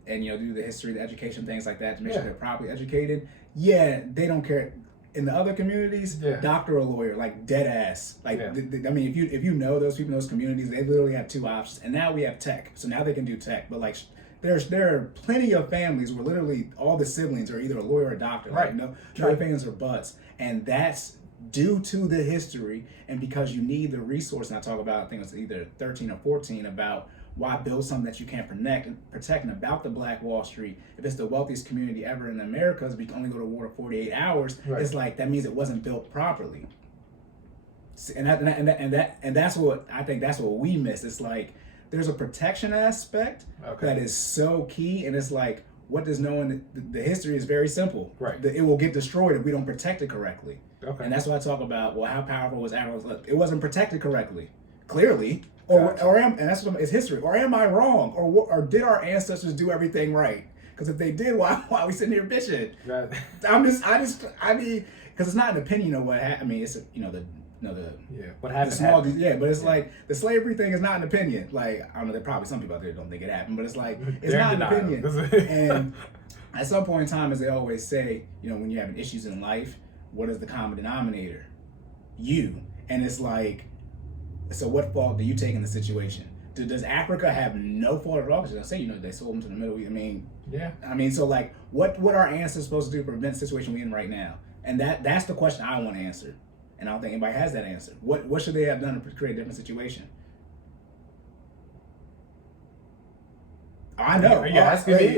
and do the history, the education, things like that to make sure they're properly educated, they don't care. In the other communities, doctor or lawyer, like dead ass. Like if you know those people in those communities, they literally have two options. And now we have tech, so now they can do tech. But like there are plenty of families where literally all the siblings are either a lawyer or a doctor. Right. Like no opinions or buts, and that's due to the history and because you need the resource. And I talk about, I think it's either 13 or 14, about why build something that you can't protect, and about the Black Wall Street. If it's the wealthiest community ever in America, we can only go to war 48 hours. Right. It's like that means it wasn't built properly. And that's what I think. That's what we miss. It's like there's a protection aspect that is so key, and it's like, what does knowing the history is very simple. Right. It will get destroyed if we don't protect it correctly. Okay. And that's why I talk about, well, how powerful was Africa? It wasn't protected correctly, clearly. And that's what it's history. Or am I wrong? Or did our ancestors do everything right? Because if they did, why are we sitting here bitching? Right. I mean, because it's not an opinion of what happened. I mean, it's what happened. But it's like the slavery thing is not an opinion. Like, I don't know, there are probably some people out there that don't think it happened, but it's like it's not an opinion. And at some point in time, as they always say, when you're having issues in life, what is the common denominator? You. And it's like, so what fault do you take in the situation? Does Africa have no fault at all? Because I say, they sold them to the Middle East. So like, what are ancestors supposed to do to prevent the situation we're in right now? And that's the question I want to answer. And I don't think anybody has that answer. What should they have done to create a different situation? I know. Are you asking me?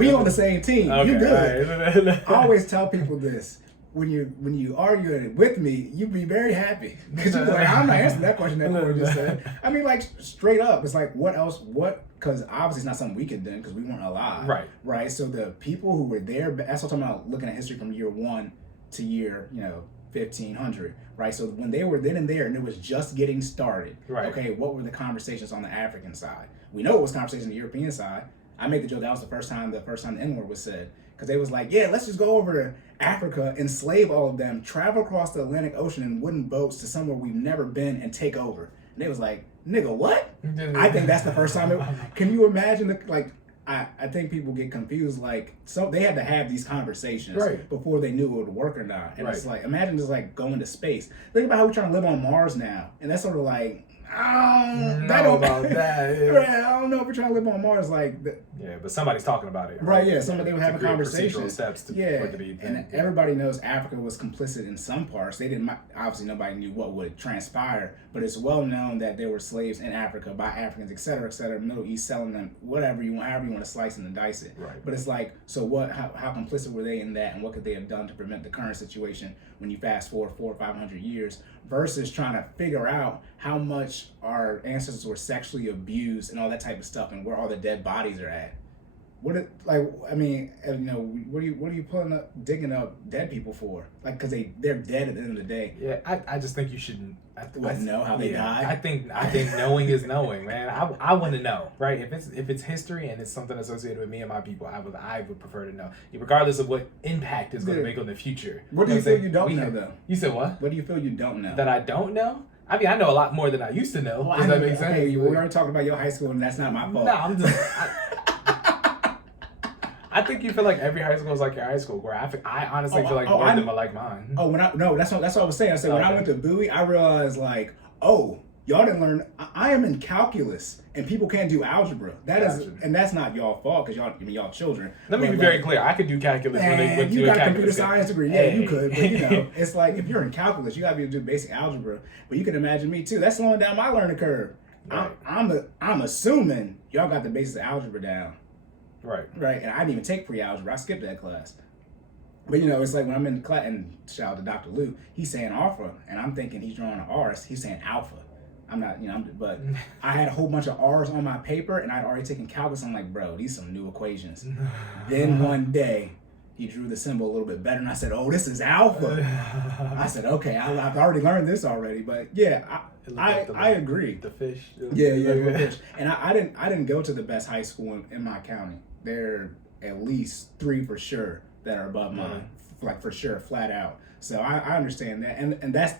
We on the same team. Okay, you do it. Right. I always tell people this. When you argue with me, you be very happy. Because you're like, I'm not answering that question that Corey just said. I mean, like, straight up. It's like, what else? Because obviously it's not something we could do because we weren't alive. Right. So the people who were there, that's what I'm talking about, looking at history from year one to year 1500, right? So when they were then and there, and it was just getting started. Right. Okay, what were the conversations on the African side? We know it was conversations on the European side. I made the joke that was the first time the N-word was said, because they was like, yeah, let's just go over to Africa, enslave all of them, travel across the Atlantic Ocean in wooden boats to somewhere we've never been and take over. And they was like, nigga, what? I think that's the first time. Can you imagine I think people get confused. So they had to have these conversations before they knew it would work or not. And it's like, imagine just going to space. Think about how we're trying to live on Mars now, and that's sort of like, I don't know if we're trying to live on Mars Yeah, but somebody's talking about it. Right, yeah. Somebody would have a conversation. Steps to and everybody knows Africa was complicit in some parts. They didn't. Obviously, nobody knew what would transpire, but it's well known that there were slaves in Africa by Africans, et cetera, et cetera. Middle East selling them, however you want to slice and dice it. Right. But it's like, so what? How complicit were they in that, and what could they have done to prevent the current situation when you fast forward 400 or 500 years, versus trying to figure out how much our ancestors were sexually abused and all that type of stuff, and where all the dead bodies are at. What are you pulling up, digging up dead people for? Because they're dead at the end of the day. Yeah, I just think you shouldn't. Know how they died. I think knowing is knowing, man. I want to know, right? If it's history and it's something associated with me and my people, I would prefer to know, regardless of what impact it's going to make on the future. What do you feel you don't know though? You said what? What do you feel you don't know? That I don't know? I mean, I know a lot more than I used to know. Does that make sense? Okay, we already talked about your high school, and that's not my fault. No, I'm just. I think you feel like every high school is like your high school, where I honestly feel like more of them are like mine. That's what I was saying. I said when I went to Bowie, I realized y'all didn't learn. I am in calculus, and people can't do algebra. And that's not y'all fault, because y'all children. Let me be very clear. I could do calculus when they went to you got a computer science degree. Yeah, you could. But it's like if you're in calculus, you got to be able to do basic algebra. But you can imagine me too. That's slowing down my learning curve. Right. I'm assuming y'all got the basics of algebra down. Right. And I didn't even take pre-algebra. I skipped that class. But it's like when I'm in class, and shout out to Dr. Lou, he's saying alpha, and I'm thinking he's drawing an R. He's saying alpha. I'm not, but I had a whole bunch of R's on my paper, and I'd already taken calculus. I'm like, bro, these are some new equations. Then one day, he drew the symbol a little bit better, and I said, oh, this is alpha. I said, okay, I've already learned this already. But yeah, I agree. The fish. Yeah, the fish. And I didn't go to the best high school in my county. There are at least 3 for sure that are above mine, for sure, flat out. So I understand that, and that's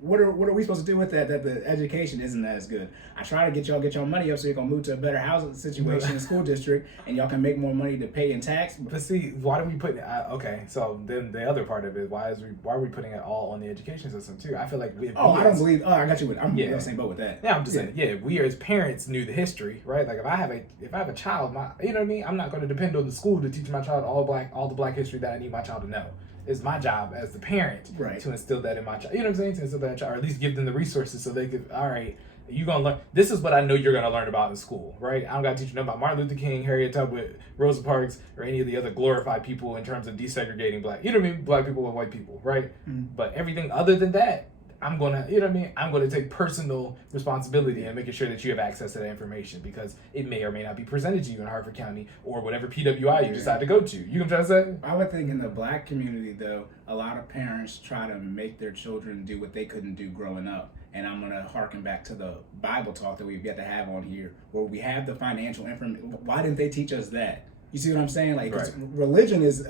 what are we supposed to do with that? That the education isn't as good. I try to get y'all money up so you can move to a better housing situation in the school district, and y'all can make more money to pay in tax. But see, why do we put? Okay, so then the other part of it, why are we putting it all on the education system too? I feel like I don't believe. Oh, I got you. I'm in the same boat with that. Yeah, I'm just saying. Yeah, we as parents knew the history, right? Like if I have a child, you know what I mean. I'm not going to depend on the school to teach my child all the black history that I need my child to know. It's my job as the parent to instill that in my child. You know what I'm saying? To instill that in child, or at least give them the resources so they could, all right, you're going to learn. This is what I know you're going to learn about in school, right? I don't got to teach you nothing about Martin Luther King, Harriet Tubman, Rosa Parks, or any of the other glorified people in terms of desegregating black, you know what I mean? Black people and white people, right? Mm-hmm. But everything other than that, I'm going to, you know what I mean? I'm going to take personal responsibility in making sure that you have access to that information, because it may or may not be presented to you in Harford County or whatever PWI you decide to go to. You know what I'm trying to say? I would think in the black community, though, a lot of parents try to make their children do what they couldn't do growing up. And I'm going to harken back to the Bible talk that we've yet to have on here, where we have the financial information. Why didn't they teach us that? You see what I'm saying? Like, religion is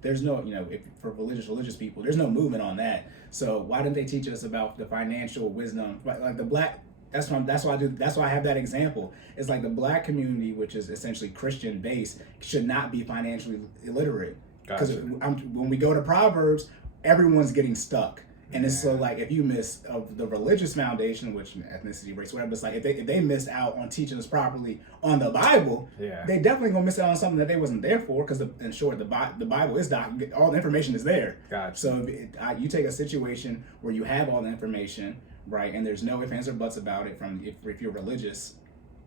there's no, if for religious people, there's no movement on that. So why didn't they teach us about the financial wisdom? Like the black, that's why I have that example. It's like the black community, which is essentially Christian based, should not be financially illiterate. Because when we go to Proverbs, everyone's getting stuck. And it's so like if you miss the religious foundation, which ethnicity, race, whatever, it's like if they missed out on teaching us properly on the Bible, they definitely gonna miss out on something that they wasn't there for. Because in short, the Bible is all the information is there. Gotcha. So you take a situation where you have all the information, right, and there's no ifs, ands, or buts about it from if you're religious.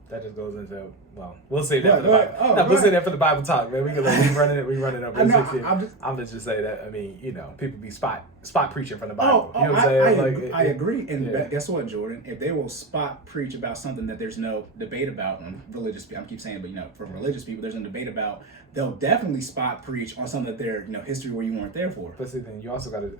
That just goes into, well, we'll say that for the Bible. We'll say that for the Bible talk, man. We run it up. I'm just say that. I mean, people be spot preaching from the Bible. You know what I'm saying? I agree. And guess what, Jordan? If they will spot preach about something that there's no debate about on religious people, I keep saying, but for religious people, there's no debate about, they'll definitely spot preach on some of their history where you weren't there for. But see, then you also got to.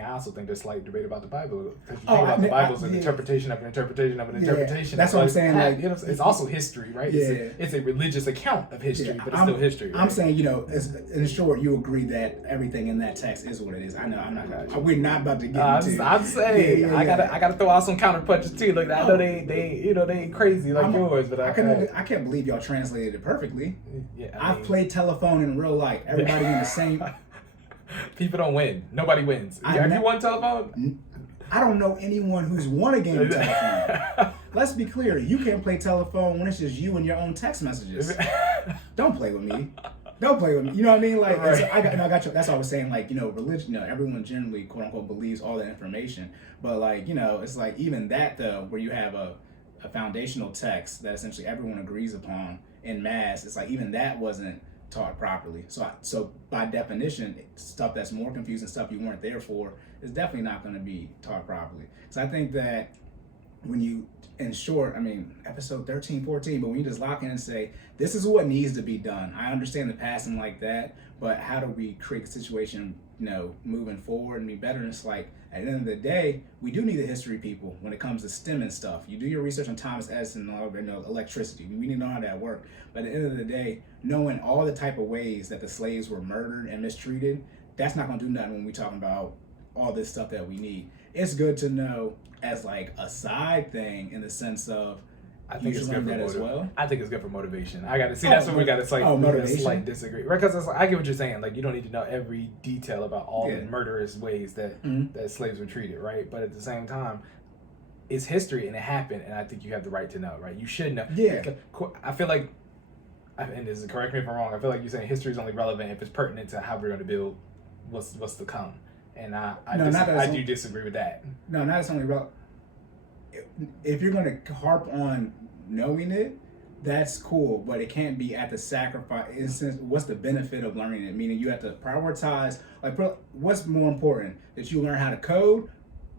I also think there's slight debate about the Bible, because you think about the Bible's an interpretation of an interpretation of an interpretation. That's what I'm saying. Like, it's also history, right? Yeah. It's a religious account of history, but it's still history. Right? I'm saying, in short, you agree that everything in that text is what it is. I know. We're not about to get into. I'm saying I gotta throw out some counter punches too. Like I know they ain't crazy like yours, but I can't believe y'all translated it perfectly. Yeah, I've played telephone in real life. Everybody in the same. People don't win. Nobody wins. Have you won telephone? I don't know anyone who's won a game of telephone. Let's be clear. You can't play telephone when it's just you and your own text messages. Don't play with me. Don't play with me. You know what I mean? Like, right. So I got you. That's what I was saying. Like, religion. Everyone generally, quote unquote, believes all that information. But like, it's like even that though, where you have a foundational text that essentially everyone agrees upon in mass. It's like even that wasn't taught properly. So by definition, stuff that's more confusing, stuff you weren't there for, is definitely not going to be taught properly. So I think that when you, in short, episode 13, 14, but when you just lock in and say, this is what needs to be done. I understand the passing like that, but how do we create a situation, moving forward and be better? And it's like, at the end of the day, we do need the history people when it comes to STEM and stuff. You do your research on Thomas Edison and all electricity. We need to know how that works. But at the end of the day, knowing all the type of ways that the slaves were murdered and mistreated, that's not going to do nothing when we're talking about all this stuff that we need. It's good to know as like a side thing in the sense of, I think it's good for that as well. I think it's good for motivation. I got to see. That's what we got to slight disagree, right? Because I get what you're saying. Like, you don't need to know every detail about all the murderous ways that slaves were treated, right? But at the same time, it's history and it happened, and I think you have the right to know, right? You should know. Yeah. I feel like, and this is, correct me if I'm wrong, I feel like you're saying history is only relevant if it's pertinent to how we're going to build what's to come. And I do disagree with that. No, not it's only relevant. If you're going to harp on knowing it, that's cool, but it can't be at the sacrifice. What's the benefit of learning it? Meaning you have to prioritize. Like, what's more important? That you learn how to code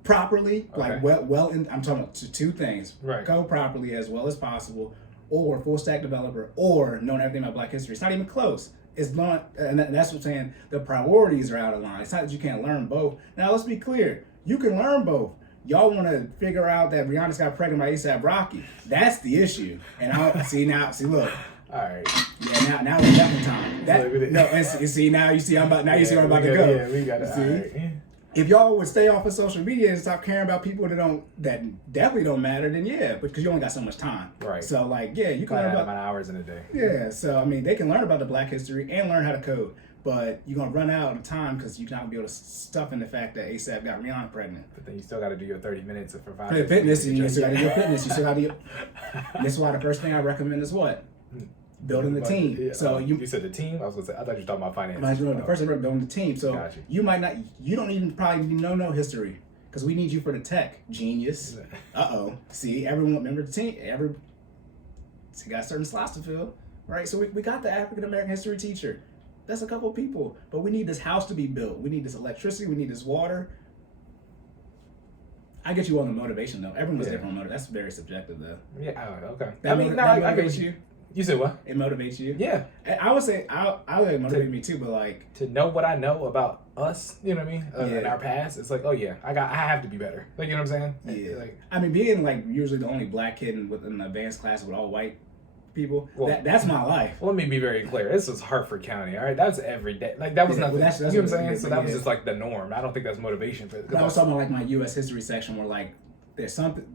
properly, like I'm talking about two things: right. Code properly as well as possible, or full stack developer, or knowing everything about Black history. It's not even close. It's not, and that's what I'm saying. The priorities are out of line. It's not that you can't learn both. Now let's be clear: you can learn both. Y'all want to figure out that Rihanna got pregnant by A$AP Rocky. That's the issue. And look. All right. Yeah, now it's definitely time. You see where I'm about to go. Yeah, we got it. See? Right. If y'all would stay off of social media and stop caring about people that definitely don't matter, then yeah, because you only got so much time. Right. So you can learn about hours in a day. Yeah. So they can learn about the Black history and learn how to code. But you're going to run out of time because you're not going to be able to stuff in the fact that A$AP got Rihanna pregnant. But then you still got to do your 30 minutes for 5 minutes. Fitness, you still got to do your fitness. You still got to do This is why the first thing I recommend is what? Building the team. Yeah, so you said the team? I was going to say, I thought you were talking about finance. The first thing I building the team. So you might not, you don't even probably know history because we need you for the tech. Genius. See, everyone, remember the team? So you got certain slots to fill, right? So we got the African American history teacher. That's a couple of people, but we need this house to be built. We need this electricity. We need this water. I get you on the motivation though. Everyone's different on motivation. That's very subjective though. Yeah. Okay. That motivates you. You said what? It motivates you. Yeah. I would say I would motivate me too, but like to know what I know about us, you know what I mean, in our past. It's like, oh yeah, I have to be better. Like, you know what I'm saying? Yeah. Being like usually the only Black kid within an advanced class with all white people. That's my life. Let me be very clear. This was Hartford County, all right? That's every day. Like, that was nothing. That's you know what I'm saying? So that was just like the norm. I don't think that's motivation for it. I was talking about like my U.S. history section where like there's something,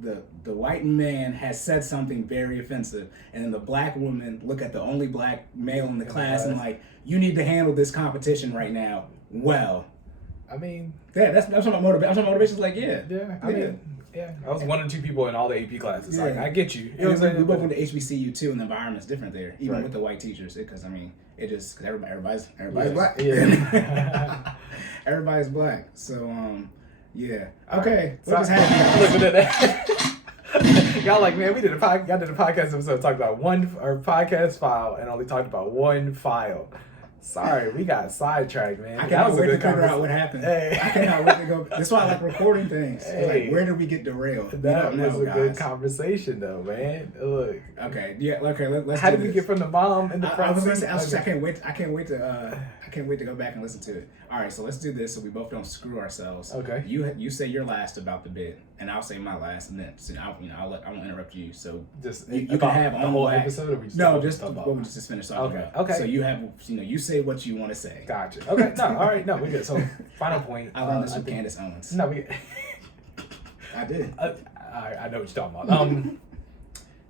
the white man has said something very offensive, and then the Black woman look at the only Black male in the class and like, you need to handle this competition right now well. I'm talking about motivation. I'm talking about motivation. Like, I was one or two people in all the AP classes. Like, I get you. You know what I'm saying? We both went to HBCU too, and the environment's different there, even with the white teachers. Because everybody's Black. Yeah. Everybody's Black. So okay. So what just happened? Y'all like, man, y'all did a podcast episode talking about one podcast file and only talked about one file. Sorry, we got sidetracked, man. I cannot wait to figure out what happened. Hey. I cannot wait to go. That's why I like recording things. Hey. Like, where did we get derailed? That was a good guys. conversation, though, man. Look. Okay. Yeah. Okay. Let's. How do did we this. get from the mom and the I was gonna front? say. I can't wait. I can't wait to go back and listen to it. All right. So let's do this so we both don't screw ourselves. Okay. You say your last about the bit, and I'll say my last, and then I won't interrupt you. So Just you can have the on whole back. episode, or we just No, just talk about what we just finished talking Okay, about. okay. So you have, you say what you want to say. Gotcha. Okay. No. All right. No, we're good. So final point. I learned this I from think- Candace Owens. No, we. I did. I know what you're talking about.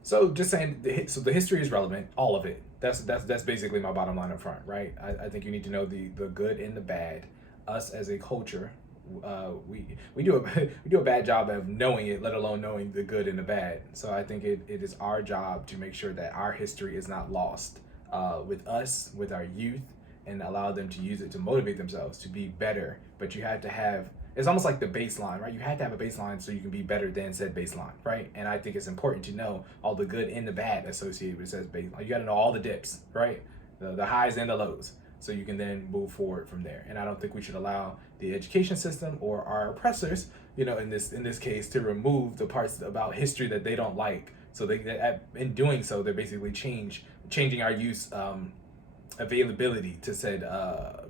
So just saying, the history is relevant, all of it. That's basically my bottom line up front, right? I think you need to know the good and the bad. Us as a culture, we do a bad job of knowing it, let alone knowing the good and the bad. So I think it is our job to make sure that our history is not lost with us, with our youth, and allow them to use it to motivate themselves to be better. But you have to have, it's almost like the baseline, right? You have to have a baseline so you can be better than said baseline, right? And I think it's important to know all the good and the bad associated with said baseline. You got to know all the dips, right? The highs and the lows, so you can then move forward from there. And I don't think we should allow the education system or our oppressors, in this case, to remove the parts about history that they don't like. So in doing so, they're basically changing our use availability to said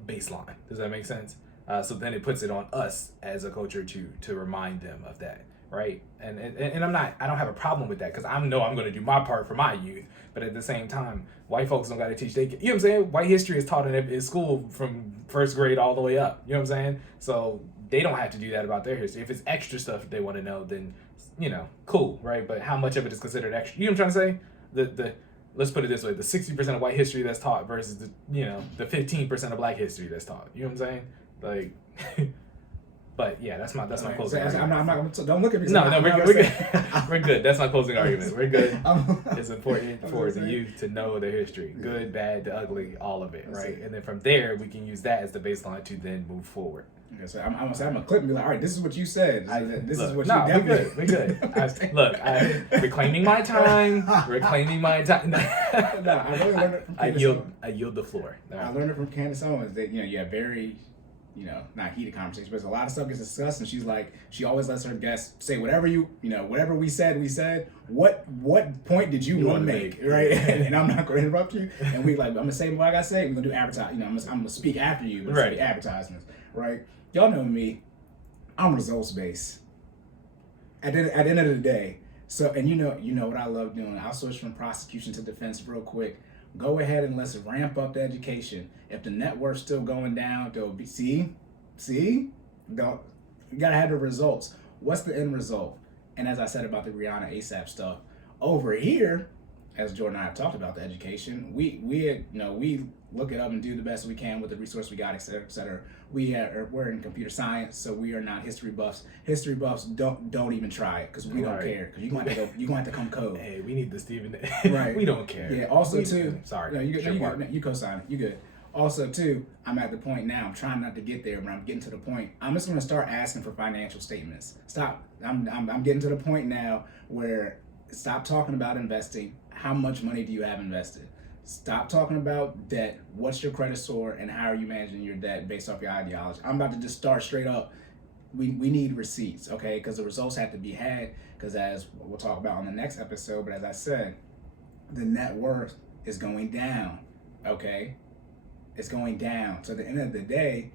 baseline. Does that make sense? So then it puts it on us as a culture to remind them of that, right? And I don't have a problem with that, because I know I'm going to do my part for my youth. But at the same time, white folks don't got to teach. You know what I'm saying? White history is taught in school from first grade all the way up. You know what I'm saying? So they don't have to do that about their history. If it's extra stuff they want to know, then cool, right? But how much of it is considered extra? You know what I'm trying to say? Let's put it this way: the 60% of white history that's taught versus the 15% of black history that's taught. You know what I'm saying? Like, but yeah, that's my closing argument. I'm not don't look at me. No, we're good. We're good. That's my closing argument. We're good. It's important for the youth to know their history, good, bad, the ugly, all of it, right? And then from there, we can use that as the baseline to then move forward. Okay, so I'm gonna clip and be like, all right, this is what you said. This is what you we're definitely. good. We're good. I'm reclaiming my time. Reclaiming my time. No, I really learned it from Candace Owens. I yield the floor. I learned it from Candace Owens that you have very, not heated conversations, but a lot of stuff gets discussed, and she's like, she always lets her guests say whatever whatever we said. What point did you want to make, right? And I'm not going to interrupt you. And I'm gonna say what I gotta say. We're gonna do advertise. I'm gonna speak after you, but right. It's advertisements, right? Y'all know me. I'm results based. At the end of the day. So, and you know what I love doing. I'll switch from prosecution to defense real quick. Go ahead and let's ramp up the education. If the net worth's still going down, there'll be you gotta have the results. What's the end result? And as I said about the Rihanna ASAP stuff, over here, as Jordan and I have talked about the education, we look it up and do the best we can with the resource we got, et cetera, et cetera. We're in computer science, so we are not history buffs. History buffs don't even try it, because we don't care. Because you're gonna have to come code. Hey, we need the Stephen. Right. We don't care. Yeah. Also, too. Sorry. No, you co-sign it. You good. Also, too, I'm at the point now. I'm trying not to get there, but I'm getting to the point. I'm just gonna start asking for financial statements. Stop. I'm getting to the point now where stop talking about investing. How much money do you have invested? Stop talking about debt. What's your credit score, and how are you managing your debt based off your ideology? I'm about to just start straight up. We need receipts, okay? Because the results have to be had. Because as we'll talk about on the next episode, but as I said, the net worth is going down, okay? It's going down. So at the end of the day,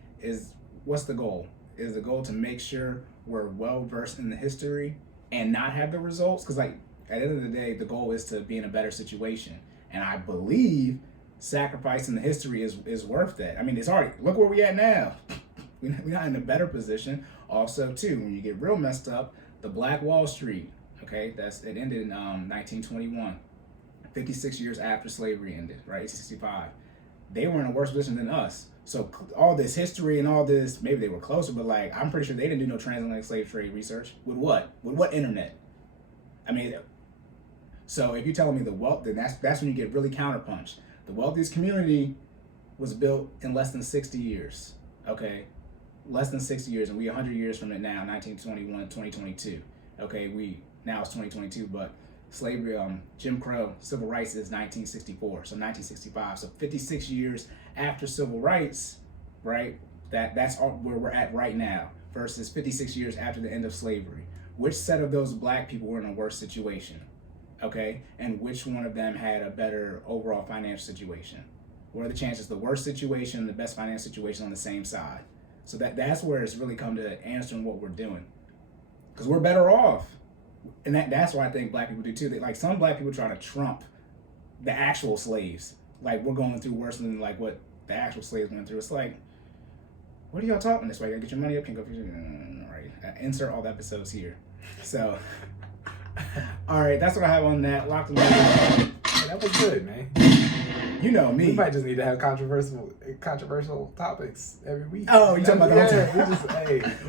what's the goal? Is the goal to make sure we're well versed in the history and not have the results? Because at the end of the day, the goal is to be in a better situation. And I believe sacrificing the history is worth that. I mean, it's already, look where we at now. We're not in a better position. Also, too, when you get real messed up, the Black Wall Street, okay, it ended in 1921, 56 years after slavery ended, right, 1865. They were in a worse position than us. So all this history and all this, maybe they were closer, but I'm pretty sure they didn't do no transatlantic slave trade research. With what? With what internet? I mean, so if you're telling me the wealth, then that's when you get really counterpunched. The wealthiest community was built in less than 60 years, okay? Less than 60 years, and we 100 years from it now, 1921, 2022. Okay, now it's 2022, but slavery, Jim Crow, civil rights is 1964, so 1965. So 56 years after civil rights, right? That's where we're at right now versus 56 years after the end of slavery. Which set of those black people were in a worse situation? Okay, and which one of them had a better overall financial situation? What are the chances the worst situation and the best financial situation on the same side? So that's where it's really come to answering what we're doing, because we're better off, and that's why I think black people do too. Like some black people try to trump the actual slaves, like we're going through worse than like what the actual slaves went through. It's like, what are y'all talking this way? You gotta get your money up, can't go. All right, insert all the episodes here. So, all right, that's what I have on that. Locked and loaded. Hey, that was good, man. You know me. We might just need to have controversial topics every week. Oh, you talking about that? We just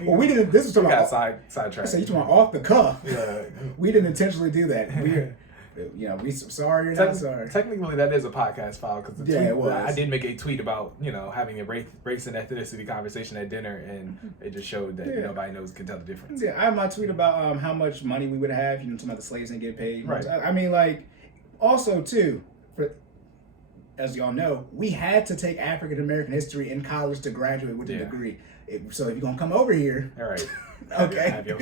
well, we didn't. This was talking about sidetracked. So you talking about off the cuff? Yeah. We didn't intentionally do that. We sorry or not sorry. Technically, that is a podcast file because it was. I did make a tweet about having a race and ethnicity conversation at dinner, and it just showed that nobody can tell the difference. Yeah, I have my tweet about how much money we would have. Talking about the slaves didn't get paid. Right. I mean, like, also too, as y'all know, we had to take African American history in college to graduate with a degree. So if you're gonna come over here, all right, okay, have your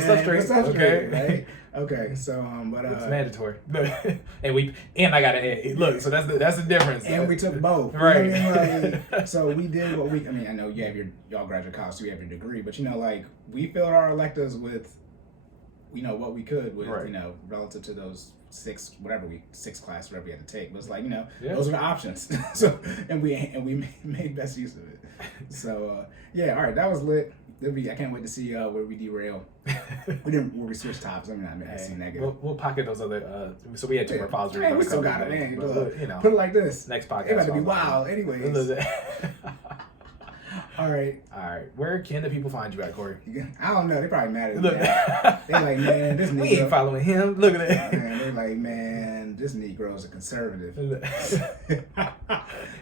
stuff straight. Okay, right? Okay, so but it's mandatory, and I gotta add, look. So that's the difference. And we took both, right? You know what I mean? Like, so we did what we. I mean, I know you have y'all graduate college, so you have your degree, but like we filled our electives with, what we could with, relative to those six classes whatever we had to take. But it's like those are the options. So and we made best use of it. So all right, that was lit. I can't wait to see where we derail. Where we switch topics. I mean, I see negative. We'll pocket those other. So we had 2 more files. Man, we still got it, man. But, put it like this. Next podcast. It's about to be wild, anyways. All right. Where can the people find you at, Corey? I don't know. They probably mad at me. Look, they like, man, this Negro. We ain't following him. Look at that. Man, they like, man, this Negro's a conservative.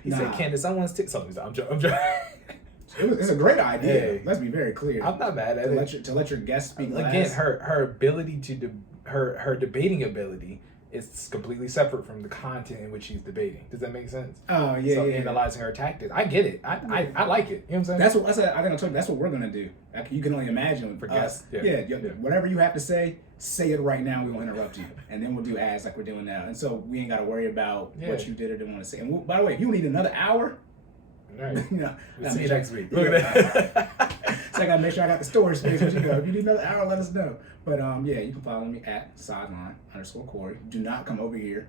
He said, "Can someone stick something?" I'm joking. It's a great idea. Hey, let's be very clear. I'm not mad at it. To let your guests speak last. Again, her ability to her debating ability is completely separate from the content in which she's debating. Does that make sense? Oh yeah. So analyzing her tactics, I get it. I like it. You know what I'm saying? That's what I said. I think I told you that's what we're gonna do. Like, you can only imagine for guests. Whatever you have to say it right now. We won't interrupt you, and then we'll do ads like we're doing now. And so we ain't got to worry about what you did or didn't want to say. And by the way, if you need another hour. All right. We'll see you next week. So I gotta make sure I got the storage space. If you need another hour, let us know. But you can follow me at sideline_Cory. Do not come over here,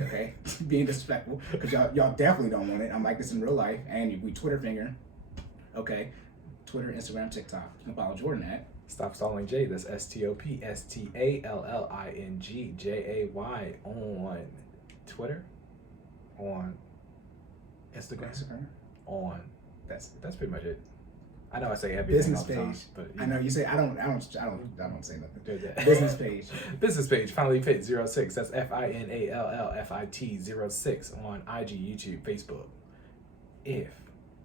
okay? Being disrespectful, because y'all definitely don't want it. I'm like this in real life, and we Twitter finger, okay? Twitter, Instagram, TikTok. You can follow Jordan at Stop Stalling Jay. That's StopStallingJay on Twitter, on Instagram. On that's pretty much it. I know I say everything all the time, but I know you say I don't say nothing. Business page. Business page. FinallyFit 06. That's FINALLFIT 06 on IG, YouTube, Facebook. If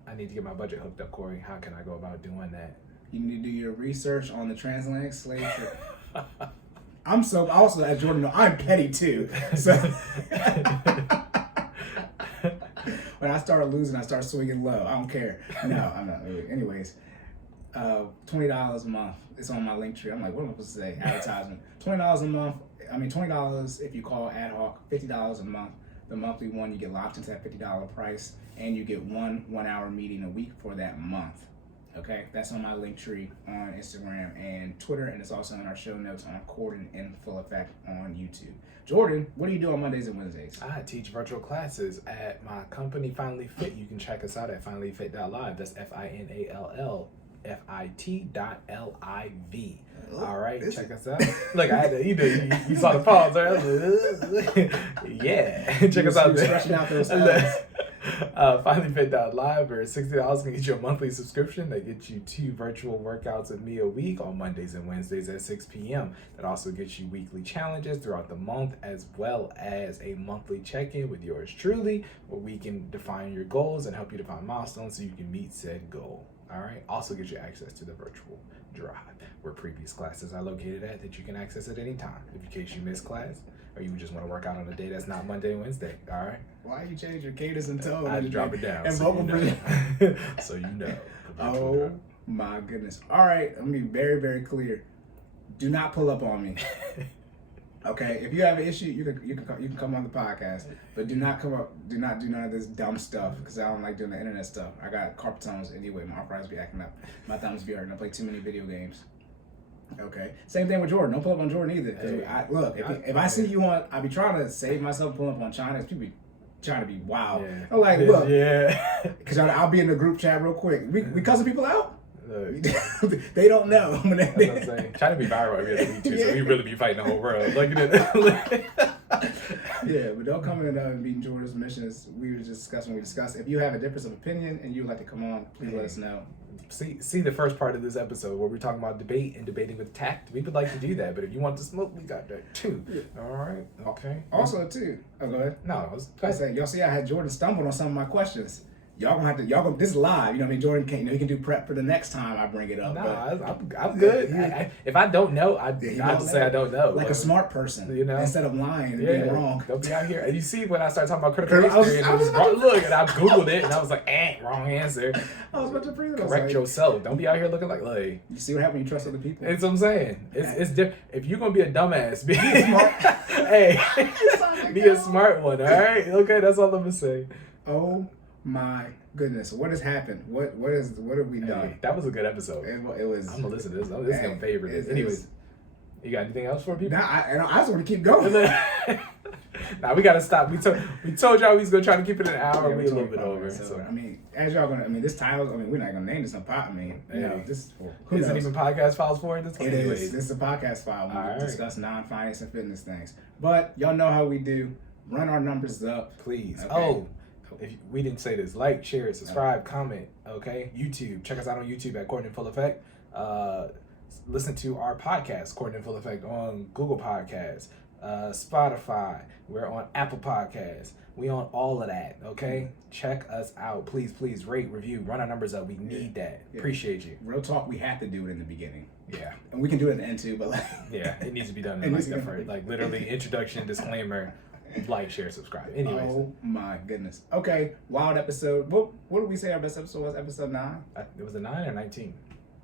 I need to get my budget hooked up, Corey, how can I go about doing that? You need to do your research on the transatlantic slave trade. I'm also at Jordan. I'm petty too. So. When I start losing, I start swinging low. I don't care. No, I'm not. Anyways, $20 a month. It's on my link tree. I'm like, what am I supposed to say? Advertisement. $20 a month. I mean, $20 if you call ad hoc. $50 a month. The monthly one, you get locked into that $50 price, and you get one 1-hour meeting a week for that month. Okay, that's on my link tree on Instagram and Twitter, and it's also in our show notes on Cordan in full effect on YouTube. Jordan, what do you do on Mondays and Wednesdays? I teach virtual classes at my company, FinallyFit. You can check us out at FinallyFit.live. That's FINALLFIT.LIV. All right, check us out. Look, I had to, you saw the pause, right? Yeah, check us out there. Stretching out those FinallyFit.live, where $60 can get you a monthly subscription that gets you 2 virtual workouts with me a week on Mondays and Wednesdays at 6 p.m. That also gets you weekly challenges throughout the month, as well as a monthly check-in with yours truly, where we can define your goals and help you define milestones so you can meet said goal. All right. Also gives you access to the virtual drive where previous classes are located at that you can access at any time. In case you miss class or you just want to work out on a day that's not Monday and Wednesday. All right. Why you change your cadence and tone? I had to drop it down. And So vocal you know. So you know. Oh my goodness. All right. Let me be very, very clear. Do not pull up on me. Okay, if you have an issue, you can come on the podcast, but do not come up. Do not do none of this dumb stuff because I don't like doing the internet stuff. I got carpal tunnels anyway. My arthritis be acting up. My thumbs be hurting. I play too many video games. Okay, same thing with Jordan. Don't pull up on Jordan either. Hey, if I see you on, I be trying to save myself pulling up on China. People be trying to be wild. Yeah. I'm like, look, because I'll be in the group chat real quick. We cussing people out. They don't know. That's what I'm saying. Trying to be viral every other week too, so we really be fighting the whole world. Look at it. Yeah, but don't come in and beating Jordan's missions. We were just discussing. If you have a difference of opinion and you'd like to come on, please let us know. See the first part of this episode where we're talking about debate and debating with tact. We would like to do that, but if you want to smoke, we got that too. All right. Okay. Also, too. Oh, go ahead. No, I was saying, y'all see, I had Jordan stumbled on some of my questions. This is live. You know what I mean? Jordan can't. He can do prep for the next time I bring it up. I'm good. If I don't know, I have to say I don't know. Like a smart person, you know, instead of lying and being wrong. Don't be out here. And you see when I start talking about critical race theory, and I googled it and I was like, wrong answer. I was about to freeze it. Correct yourself. Don't be out here looking like. You see what happens when you trust other people? That's what I'm saying. It's different. If you're gonna be a dumbass, be smart. Hey, be a smart one. All right. Okay, that's all I'm gonna say. Oh my goodness, what has happened? What have we done? That was a good episode. It was. I'm gonna listen to this. This is my favorite. Anyways, you got anything else for people? Nah, I just want to keep going. Nah, we gotta stop. We told y'all we was gonna try to keep it an hour. We a little bit over. So I mean, as y'all this title. I mean, we're not gonna name this a pot. I mean, you know, this who isn't even podcast files for it. It is. This is a podcast file. We discuss non-finance and fitness things. But y'all know how we do. Run our numbers up, please. Okay. If we didn't say this, like, share, subscribe, comment, okay? YouTube. Check us out on YouTube at Cordan in Full Effect. Listen to our podcast, Cordan in Full Effect, on Google Podcasts, Spotify. We're on Apple Podcasts. We on all of that, okay? Check us out. Please, rate, review, run our numbers up. We need that. Yeah. Appreciate you. Real talk, we have to do it in the beginning. Yeah. And we can do it at the end too, but it needs to be done in literally introduction, disclaimer. Like, share, subscribe. Anyways. Oh my goodness. Okay, wild episode. What did we say our best episode was? Episode 9? It was a 9 or 19?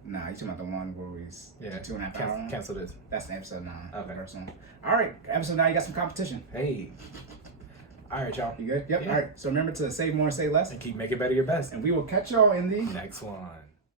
Nah, you talking about the one where we 2.5 hours? Cancel this. That's the episode 9. Okay. First one. All right, episode 9. You got some competition. Hey. All right, y'all. You good? Yep. Yeah. All right. So remember to save more and say less, and keep making better your best. And we will catch y'all in the next one.